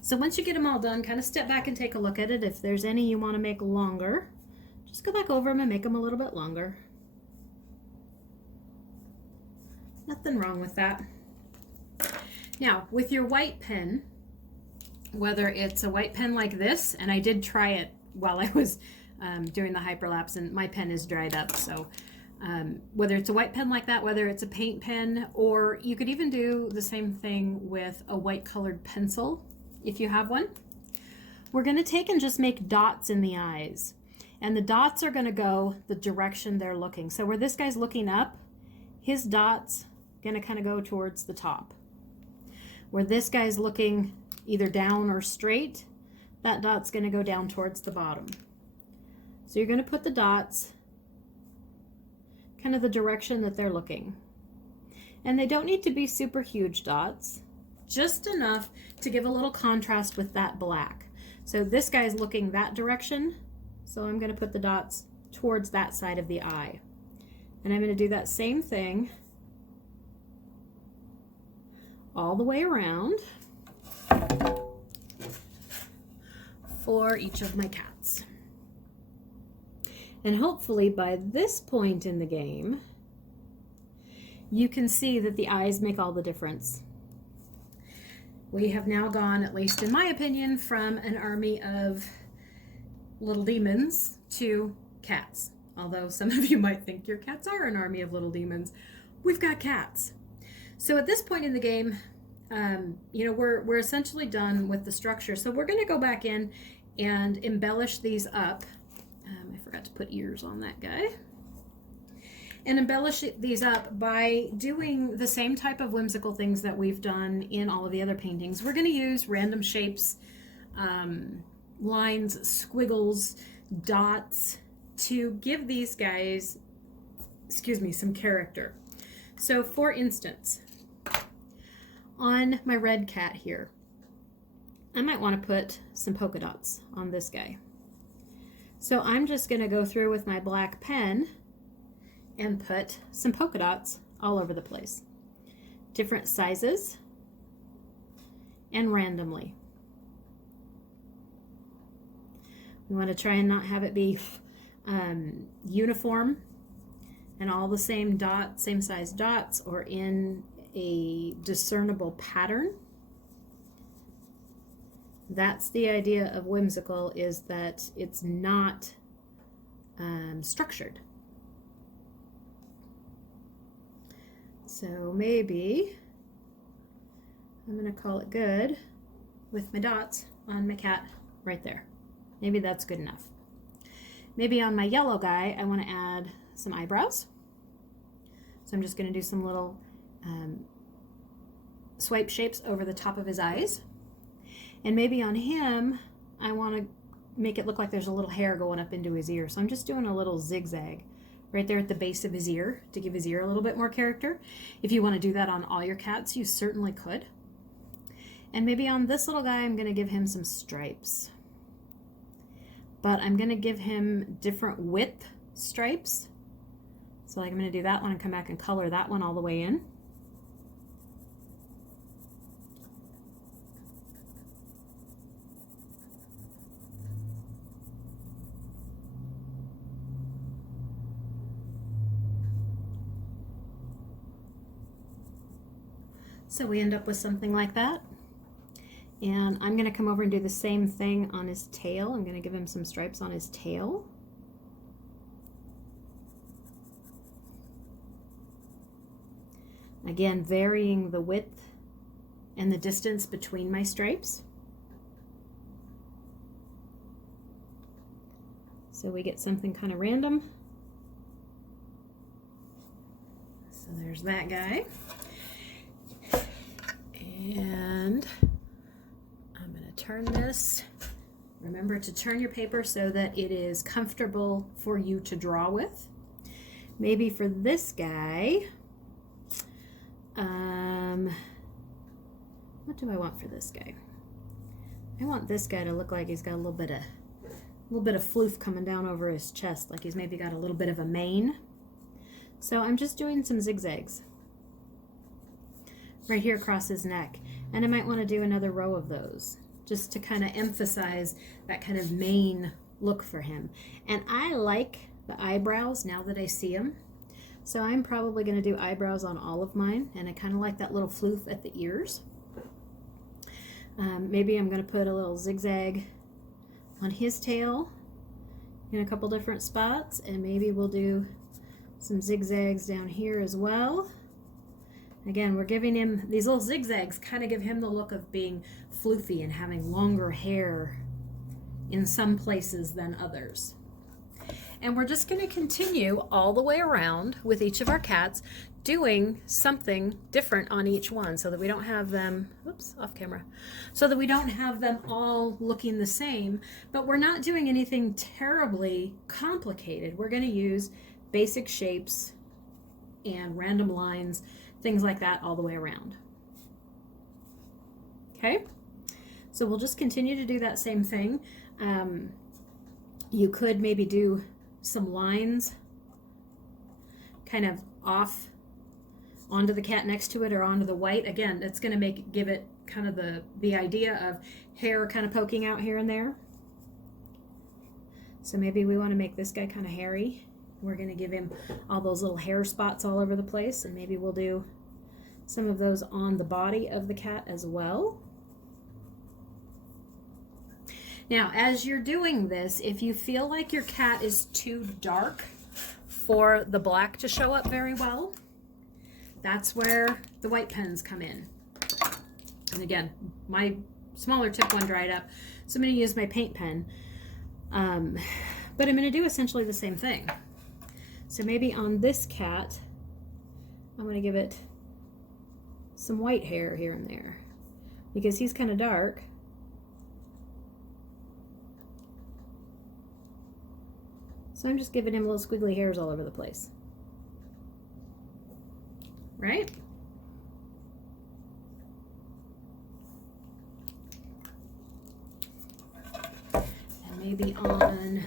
So once you get them all done, kind of step back and take a look at it. If there's any you want to make longer, just go back over them and make them a little bit longer. Nothing wrong with that. Now, with your white pen, whether it's a white pen like this, and I did try it while I was doing the hyperlapse, and my pen is dried up, so whether it's a white pen like that, whether it's a paint pen, or you could even do the same thing with a white colored pencil if you have one. We're going to take and just make dots in the eyes, and the dots are going to go the direction they're looking. So where this guy's looking up, his dots going to kind of go towards the top. Where this guy's looking either down or straight, that dot's going to go down towards the bottom. So you're going to put the dots kind of the direction that they're looking. And they don't need to be super huge dots, just enough to give a little contrast with that black. So this guy's looking that direction, so I'm going to put the dots towards that side of the eye. And I'm going to do that same thing all the way around for each of my cats. And hopefully by this point in the game, you can see that the eyes make all the difference. We have now gone, at least in my opinion, from an army of little demons to cats. Although some of you might think your cats are an army of little demons. We've got cats. So at this point in the game, you know, we're essentially done with the structure. So we're going to go back in and embellish these up. I forgot to put ears on that guy. And embellish these up by doing the same type of whimsical things that we've done in all of the other paintings. We're going to use random shapes, lines, squiggles, dots to give these guys, some character. So for instance, on my red cat here, I might want to put some polka dots on this guy. So I'm just going to go through with my black pen and put some polka dots all over the place. Different sizes and randomly. We want to try and not have it be uniform and all the same dot, same size dots, or in a discernible pattern. That's the idea of whimsical, is that it's not structured. So maybe I'm going to call it good with my dots on my cat right there. Maybe that's good enough. Maybe on my yellow guy, I want to add some eyebrows. So I'm just going to do some little swipe shapes over the top of his eyes. And maybe on him, I want to make it look like there's a little hair going up into his ear. So I'm just doing a little zigzag right there at the base of his ear to give his ear a little bit more character. If you want to do that on all your cats, you certainly could. And maybe on this little guy, I'm going to give him some stripes. But I'm going to give him different width stripes. So like I'm going to do that one and come back and color that one all the way in. So we end up with something like that. And I'm going to come over and do the same thing on his tail. I'm going to give him some stripes on his tail. Again, varying the width and the distance between my stripes. So we get something kind of random. So there's that guy. And I'm going to turn this. Remember to turn your paper so that it is comfortable for you to draw with. Maybe for this guy, what do I want for this guy? I want this guy to look like he's got a little bit of floof coming down over his chest, like he's maybe got a little bit of a mane. So I'm just doing some zigzags right here across his neck, and I might want to do another row of those just to kind of emphasize that kind of mane look for him. And I like the eyebrows now that I see them, so I'm probably going to do eyebrows on all of mine, and I kind of like that little floof at the ears. Maybe I'm going to put a little zigzag on his tail in a couple different spots, and maybe we'll do some zigzags down here as well. Again, we're giving him these little zigzags, kind of give him the look of being floofy and having longer hair in some places than others. And we're just going to continue all the way around with each of our cats, doing something different on each one so that we don't have them, oops, off camera, so that we don't have them all looking the same, but we're not doing anything terribly complicated. We're going to use basic shapes and random lines, things like that all the way around. Okay, so we'll just continue to do that same thing. You could maybe do some lines kind of off onto the cat next to it or onto the white. Again, it's going to give it kind of the idea of hair kind of poking out here and there. So maybe we want to make this guy kind of hairy. We're going to give him all those little hair spots all over the place, and maybe we'll do some of those on the body of the cat as well. Now, as you're doing this, if you feel like your cat is too dark for the black to show up very well, that's where the white pens come in. And again, my smaller tip one dried up, so I'm going to use my paint pen. But I'm going to do essentially the same thing. So maybe on this cat, I'm going to give it some white hair here and there because he's kind of dark. So I'm just giving him little squiggly hairs all over the place. Right? And maybe on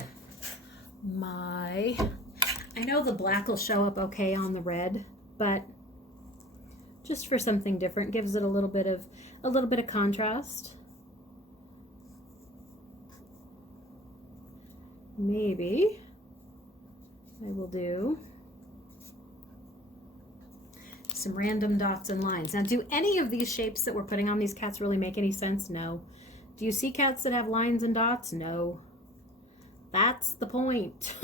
my, I know the black will show up okay on the red, but just for something different, gives it a little bit of contrast. Maybe I will do some random dots and lines. Now, do any of these shapes that we're putting on these cats really make any sense? No. Do you see cats that have lines and dots? No. That's the point.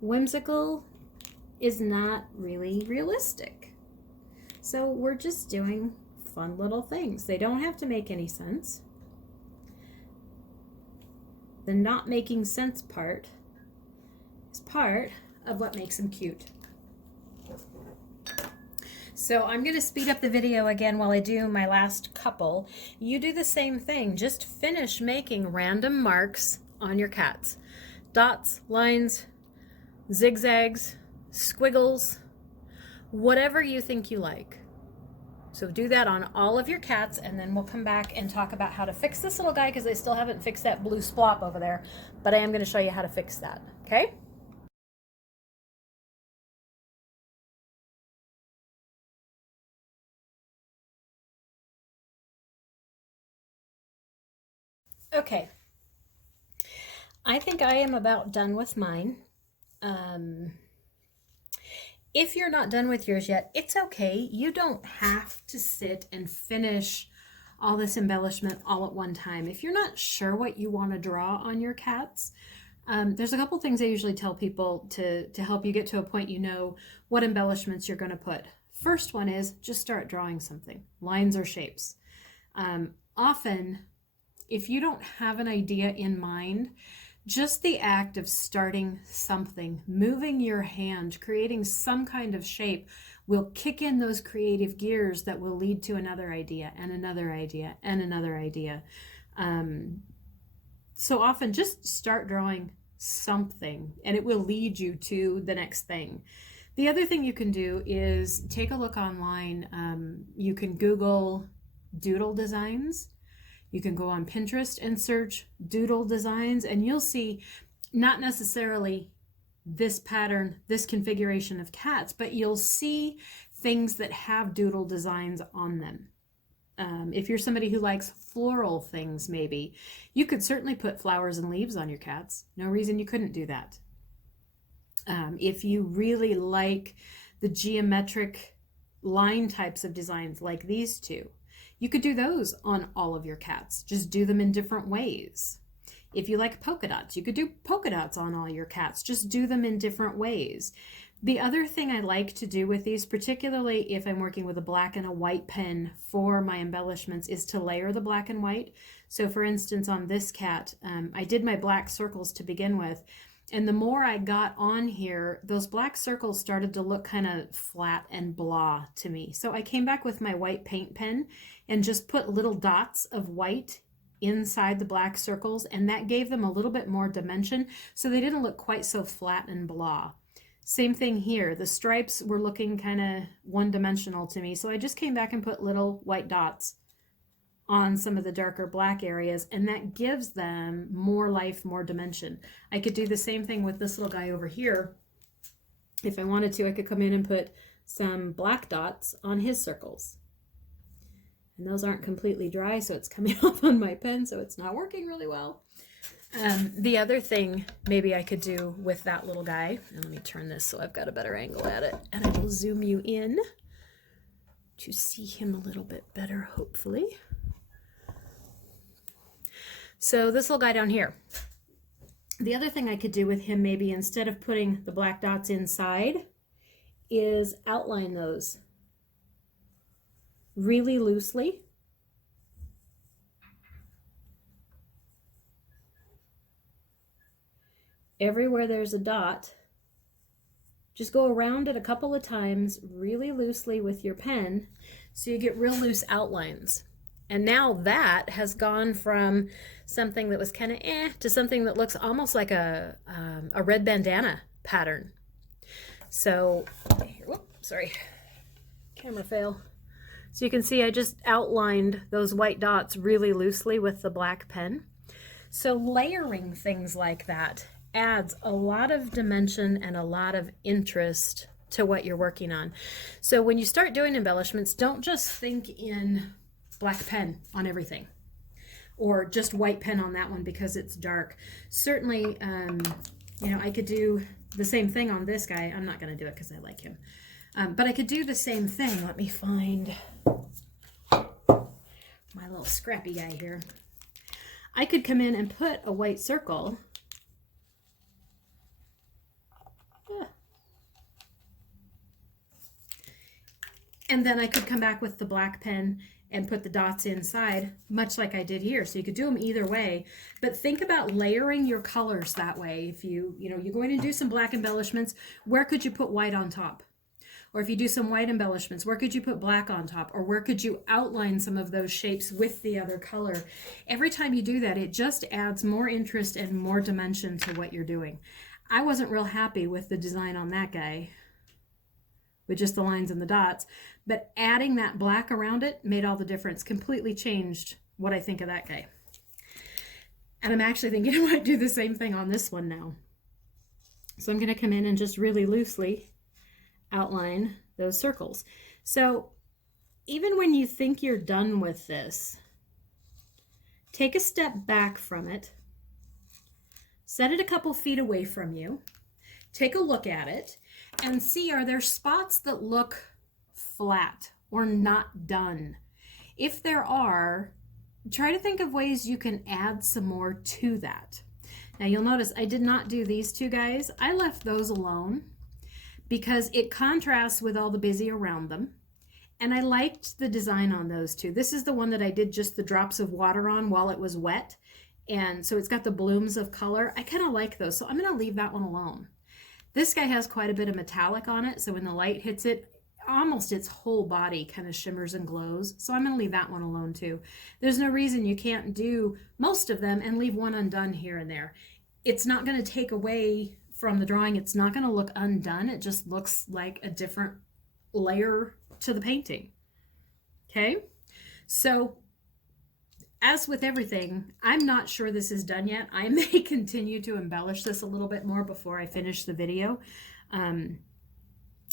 Whimsical is not really realistic. So we're just doing fun little things. They don't have to make any sense. The not making sense part is part of what makes them cute. So I'm going to speed up the video again while I do my last couple. You do the same thing. Just finish making random marks on your cats. Dots, lines, zigzags, squiggles, whatever you think you like. So do that on all of your cats, and then we'll come back and talk about how to fix this little guy because I still haven't fixed that blue splop over there, but I am going to show you how to fix that, okay? Okay, I think I am about done with mine. If you're not done with yours yet, it's okay. You don't have to sit and finish all this embellishment all at one time. If you're not sure what you want to draw on your cats, there's a couple things I usually tell people to help you get to a point you know what embellishments you're going to put. First one is just start drawing something, lines or shapes. Often, if you don't have an idea in mind, just the act of starting something, moving your hand, creating some kind of shape will kick in those creative gears that will lead to another idea and another idea and another idea. So often just start drawing something and it will lead you to the next thing. The other thing you can do is take a look online. You can Google doodle designs. You can go on Pinterest and search doodle designs, and you'll see not necessarily this pattern, this configuration of cats, but you'll see things that have doodle designs on them. If you're somebody who likes floral things, maybe, you could certainly put flowers and leaves on your cats. No reason you couldn't do that. If you really like the geometric line types of designs like these two, you could do those on all of your cats. Just do them in different ways. If you like polka dots, you could do polka dots on all your cats. Just do them in different ways. The other thing I like to do with these, particularly if I'm working with a black and a white pen for my embellishments, is to layer the black and white. So for instance, on this cat, I did my black circles to begin with. And the more I got on here, those black circles started to look kind of flat and blah to me. So I came back with my white paint pen and just put little dots of white inside the black circles, and that gave them a little bit more dimension, so they didn't look quite so flat and blah. Same thing here. The stripes were looking kind of one-dimensional to me, so I just came back and put little white dots on some of the darker black areas, and that gives them more life, more dimension. I could do the same thing with this little guy over here. If I wanted to, I could come in and put some black dots on his circles. And those aren't completely dry, so it's coming off on my pen, so it's not working really well. The other thing maybe I could do with that little guy, and let me turn this so I've got a better angle at it, and I will zoom you in to see him a little bit better, hopefully. So this little guy down here, the other thing I could do with him, maybe instead of putting the black dots inside, is outline those really loosely. Everywhere there's a dot, just go around it a couple of times really loosely with your pen so you get real loose outlines. And now that has gone from something that was kind of to something that looks almost like a red bandana pattern. So, whoop, sorry, camera fail. So you can see I just outlined those white dots really loosely with the black pen. So layering things like that adds a lot of dimension and a lot of interest to what you're working on. So when you start doing embellishments, don't just think in black pen on everything or just white pen on that one because it's dark. Certainly, you know, I could do the same thing on this guy. I'm not going to do it because I like him. But I could do the same thing. Let me find my little scrappy guy here. I could come in and put a white circle. And then I could come back with the black pen and put the dots inside, much like I did here. So you could do them either way, but think about layering your colors that way. If you're going to do some black embellishments, where could you put white on top? Or if you do some white embellishments, where could you put black on top? Or where could you outline some of those shapes with the other color? Every time you do that, it just adds more interest and more dimension to what you're doing. I wasn't real happy with the design on that guy, with just the lines and the dots, but adding that black around it made all the difference, completely changed what I think of that guy. And I'm actually thinking I might do the same thing on this one now. So I'm going to come in and just really loosely outline those circles. So even when you think you're done with this, take a step back from it, set it a couple feet away from you, take a look at it, and see, are there spots that look flat or not done? If there are, try to think of ways you can add some more to that. Now you'll notice I did not do these two guys. I left those alone because it contrasts with all the busy around them. And I liked the design on those two. This is the one that I did just the drops of water on while it was wet. And so it's got the blooms of color. I kind of like those, so I'm going to leave that one alone. This guy has quite a bit of metallic on it, so when the light hits it, almost its whole body kind of shimmers and glows. So I'm going to leave that one alone too. There's no reason you can't do most of them and leave one undone here and there. It's not going to take away from the drawing. It's not going to look undone. It just looks like a different layer to the painting. Okay, so as with everything, I'm not sure this is done yet. I may continue to embellish this a little bit more before I finish the video.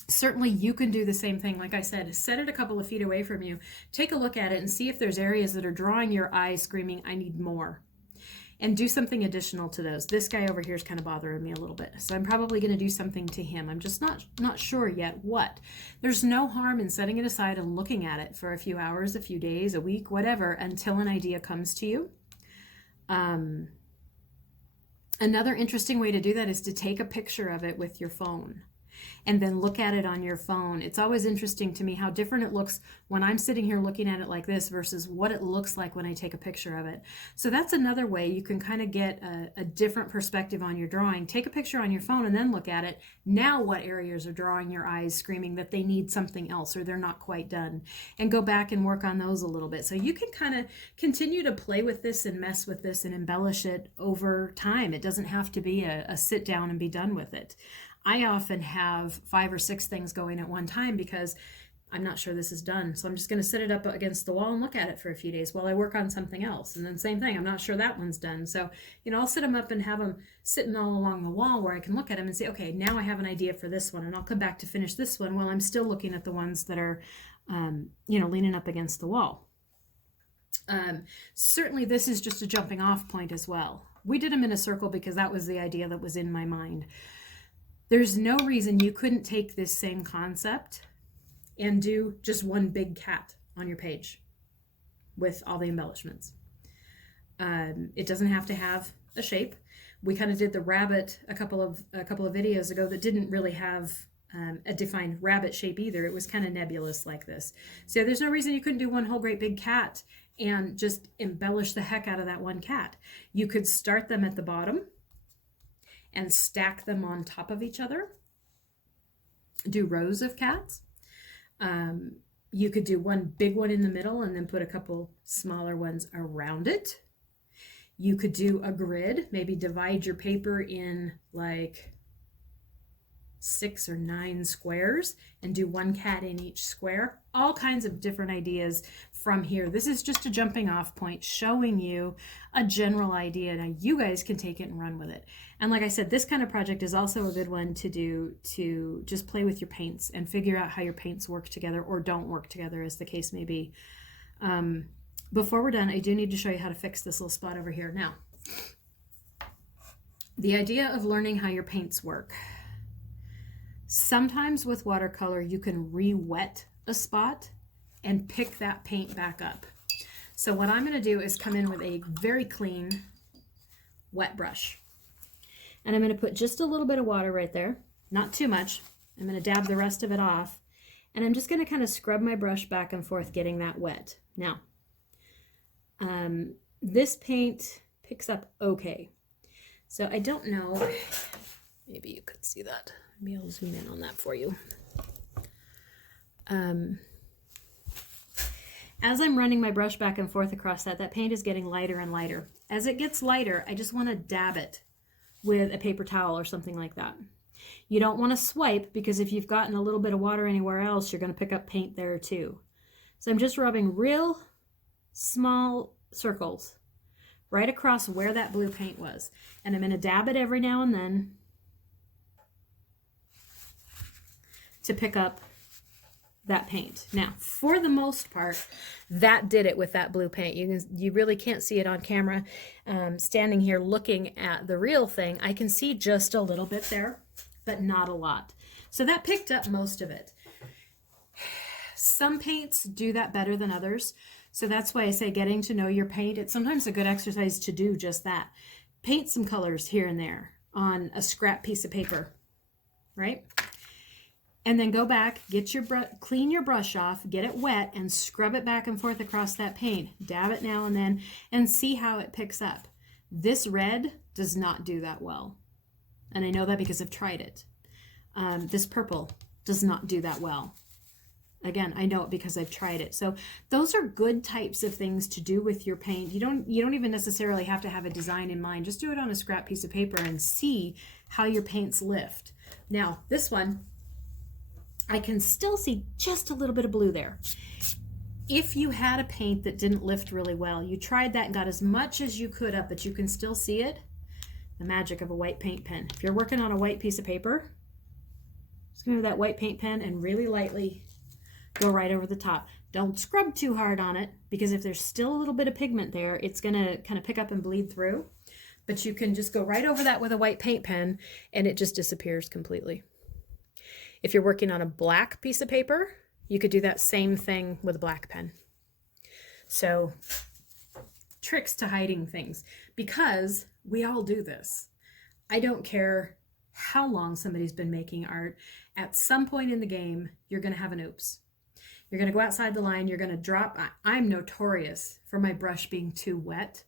Certainly you can do the same thing. Like I said, set it a couple of feet away from you, take a look at it and see if there's areas that are drawing your eyes screaming, I need more. And do something additional to those. This guy over here is kind of bothering me a little bit, so I'm probably going to do something to him. I'm just not sure yet what. There's no harm in setting it aside and looking at it for a few hours, a few days, a week, whatever, until an idea comes to you. Another interesting way to do that is to take a picture of it with your phone and then look at it on your phone. It's always interesting to me how different it looks when I'm sitting here looking at it like this versus what it looks like when I take a picture of it. So that's another way you can kind of get a different perspective on your drawing. Take a picture on your phone and then look at it. Now what areas are drawing your eyes screaming that they need something else or they're not quite done? And go back and work on those a little bit. So you can kind of continue to play with this and mess with this and embellish it over time. It doesn't have to be a sit down and be done with it. I often have 5 or 6 things going at one time because I'm not sure this is done. So I'm just going to set it up against the wall and look at it for a few days while I work on something else. And then same thing, I'm not sure that one's done. So, you know, I'll set them up and have them sitting all along the wall where I can look at them and say, okay, now I have an idea for this one. And I'll come back to finish this one while I'm still looking at the ones that are, you know, leaning up against the wall. Certainly this is just a jumping off point as well. We did them in a circle because that was the idea that was in my mind. There's no reason you couldn't take this same concept and do just one big cat on your page with all the embellishments. It doesn't have to have a shape. We kind of did the rabbit a couple of videos ago that didn't really have a defined rabbit shape either. It was kind of nebulous like this. So there's no reason you couldn't do one whole great big cat and just embellish the heck out of that one cat. You could start them at the bottom and stack them on top of each other. Do rows of cats. You could do one big one in the middle and then put a couple smaller ones around it. You could do a grid, maybe divide your paper in like 6 or 9 squares and do one cat in each square. All kinds of different ideas from here. This is just a jumping off point showing you a general idea. Now you guys can take it and run with it. And like I said, this kind of project is also a good one to do to just play with your paints and figure out how your paints work together or don't work together as the case may be. Before we're done, I do need to show you how to fix this little spot over here. Now, the idea of learning how your paints work. Sometimes with watercolor, you can re-wet a spot and pick that paint back up. So what I'm going to do is come in with a very clean wet brush. And I'm going to put just a little bit of water right there, not too much. I'm going to dab the rest of it off. And I'm just going to kind of scrub my brush back and forth, getting that wet. Now, this paint picks up okay. So I don't know, maybe you could see that. Maybe I'll zoom in on that for you. As I'm running my brush back and forth across that paint is getting lighter and lighter. As it gets lighter, I just want to dab it with a paper towel or something like that. You don't want to swipe because if you've gotten a little bit of water anywhere else, you're going to pick up paint there too. So I'm just rubbing real small circles right across where that blue paint was. And I'm going to dab it every now and then to pick up that paint. Now, for the most part, that did it with that blue paint. You really can't see it on camera. Standing here looking at the real thing, I can see just a little bit there, but not a lot. So that picked up most of it. Some paints do that better than others. So that's why I say getting to know your paint. It's sometimes a good exercise to do just that. Paint some colors here and there on a scrap piece of paper, right? And then go back, get your clean your brush off, get it wet, and scrub it back and forth across that paint. Dab it now and then, and see how it picks up. This red does not do that well. And I know that because I've tried it. This purple does not do that well. Again, I know it because I've tried it. So those are good types of things to do with your paint. You don't even necessarily have to have a design in mind. Just do it on a scrap piece of paper and see how your paints lift. Now, this one, I can still see just a little bit of blue there. If you had a paint that didn't lift really well, you tried that and got as much as you could up, but you can still see it, the magic of a white paint pen. If you're working on a white piece of paper, just gonna have that white paint pen and really lightly go right over the top. Don't scrub too hard on it, because if there's still a little bit of pigment there, it's gonna kind of pick up and bleed through. But you can just go right over that with a white paint pen and it just disappears completely. If you're working on a black piece of paper, you could do that same thing with a black pen. So, tricks to hiding things, because we all do this. I don't care how long somebody's been making art. At some point in the game, you're going to have an oops. You're going to go outside the line, you're going to drop. I'm notorious for my brush being too wet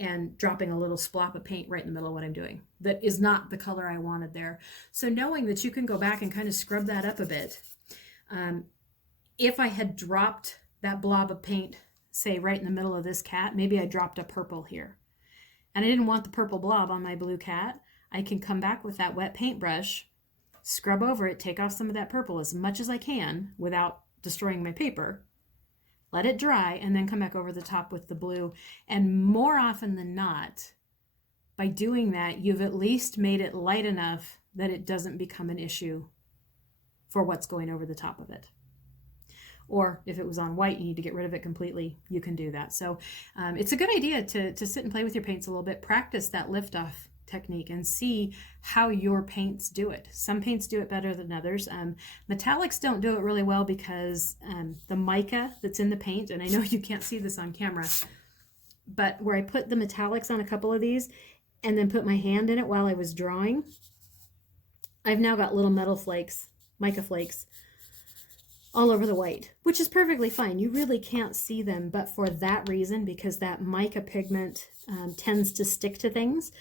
and dropping a little splop of paint right in the middle of what I'm doing that is not the color I wanted there. So knowing that you can go back and kind of scrub that up a bit. If I had dropped that blob of paint, say right in the middle of this cat, maybe I dropped a purple here, and I didn't want the purple blob on my blue cat, I can come back with that wet paintbrush, scrub over it, take off some of that purple as much as I can without destroying my paper, let it dry, and then come back over the top with the blue. And more often than not, by doing that, you've at least made it light enough that it doesn't become an issue for what's going over the top of it. Or if it was on white, you need to get rid of it completely, you can do that. So it's a good idea to sit and play with your paints a little bit, practice that lift-off technique and see how your paints do it. Some paints do it better than others. Metallics don't do it really well because the mica that's in the paint, and I know you can't see this on camera, but where I put the metallics on a couple of these and then put my hand in it while I was drawing, I've now got little metal flakes, mica flakes, all over the white, which is perfectly fine. You really can't see them, but for that reason, because that mica pigment tends to stick to things,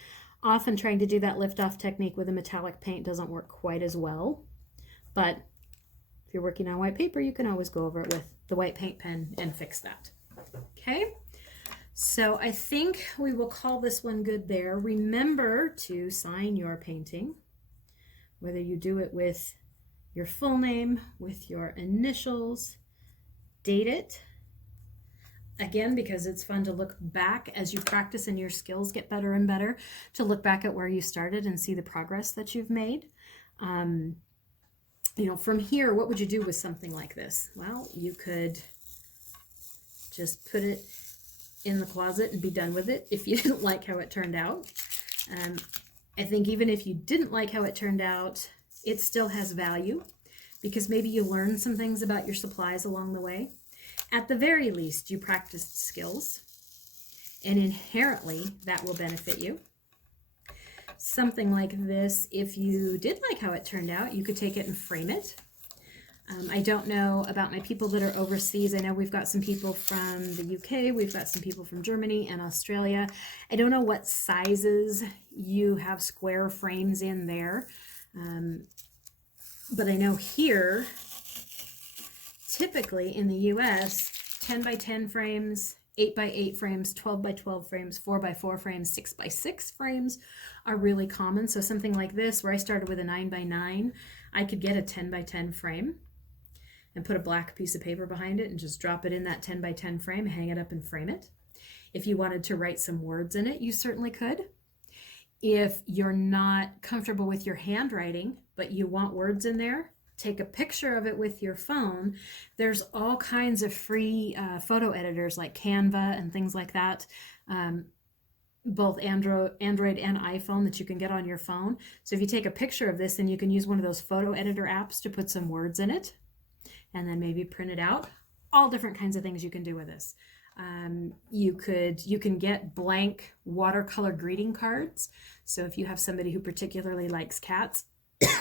often trying to do that lift-off technique with a metallic paint doesn't work quite as well. But if you're working on white paper, you can always go over it with the white paint pen and fix that. Okay, so I think we will call this one good there. Remember to sign your painting, whether you do it with your full name, with your initials, date it. Again, because it's fun to look back as you practice and your skills get better and better, to look back at where you started and see the progress that you've made. You know, from here, what would you do with something like this? Well, you could just put it in the closet and be done with it if you didn't like how it turned out. I think even if you didn't like how it turned out, it still has value, because maybe you learned some things about your supplies along the way. At the very least, you practiced skills, and inherently that will benefit you. Something like this, if you did like how it turned out, you could take it and frame it. I don't know about my people that are overseas. I know we've got some people from the UK, we've got some people from Germany and Australia. I don't know what sizes you have square frames in there, but I know here, typically in the US, 10 by 10 frames, 8 by 8 frames, 12 by 12 frames, 4 by 4 frames, 6 by 6 frames are really common. So something like this, where I started with a 9 by 9, I could get a 10 by 10 frame and put a black piece of paper behind it and just drop it in that 10 by 10 frame, hang it up and frame it. If you wanted to write some words in it, you certainly could. If you're not comfortable with your handwriting, but you want words in there, take a picture of it with your phone. There's all kinds of free photo editors like Canva and things like that, both Android and iPhone, that you can get on your phone. So if you take a picture of this, then you can use one of those photo editor apps to put some words in it and then maybe print it out. All different kinds of things you can do with this. You can get blank watercolor greeting cards. So if you have somebody who particularly likes cats,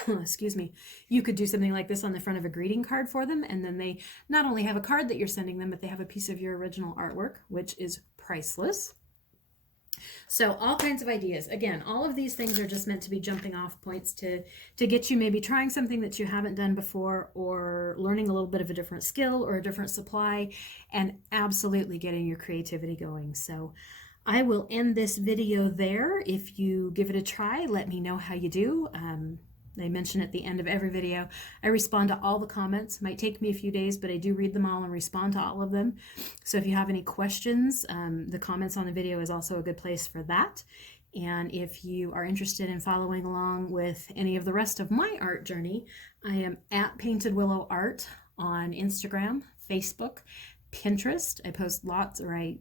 excuse me, you could do something like this on the front of a greeting card for them, and then they not only have a card that you're sending them, but they have a piece of your original artwork, which is priceless. So all kinds of ideas. Again, all of these things are just meant to be jumping off points to get you maybe trying something that you haven't done before, or learning a little bit of a different skill or a different supply, and absolutely getting your creativity going. So I will end this video there. If you give it a try, let me know how you do. I mention at the end of every video, I respond to all the comments. It might take me a few days, but I do read them all and respond to all of them. So if you have any questions, the comments on the video is also a good place for that. And if you are interested in following along with any of the rest of my art journey, I am at Painted Willow Art on Instagram, Facebook, Pinterest. I post lots, or I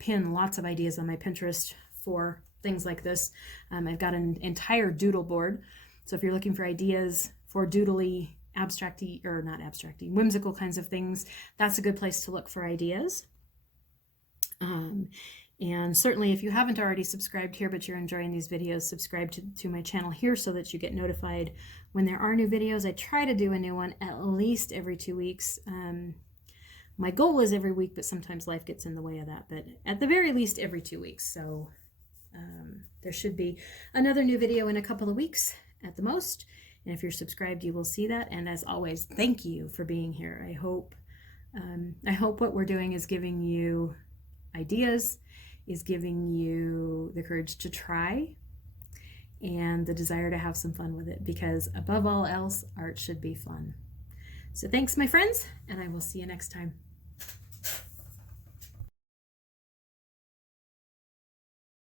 pin lots of ideas on my Pinterest for things like this. I've got an entire doodle board. So if you're looking for ideas for doodly, abstracty, or not abstracty, whimsical kinds of things, that's a good place to look for ideas. And certainly if you haven't already subscribed here, but you're enjoying these videos, subscribe to my channel here so that you get notified when there are new videos. I try to do a new one at least every 2 weeks. My goal is every week, but sometimes life gets in the way of that. But at the very least, every 2 weeks. So there should be another new video in a couple of weeks at the most. And if you're subscribed, you will see that. And as always, thank you for being here. I hope what we're doing is giving you ideas, is giving you the courage to try, and the desire to have some fun with it, because above all else, art should be fun. So thanks, my friends, and I will see you next time.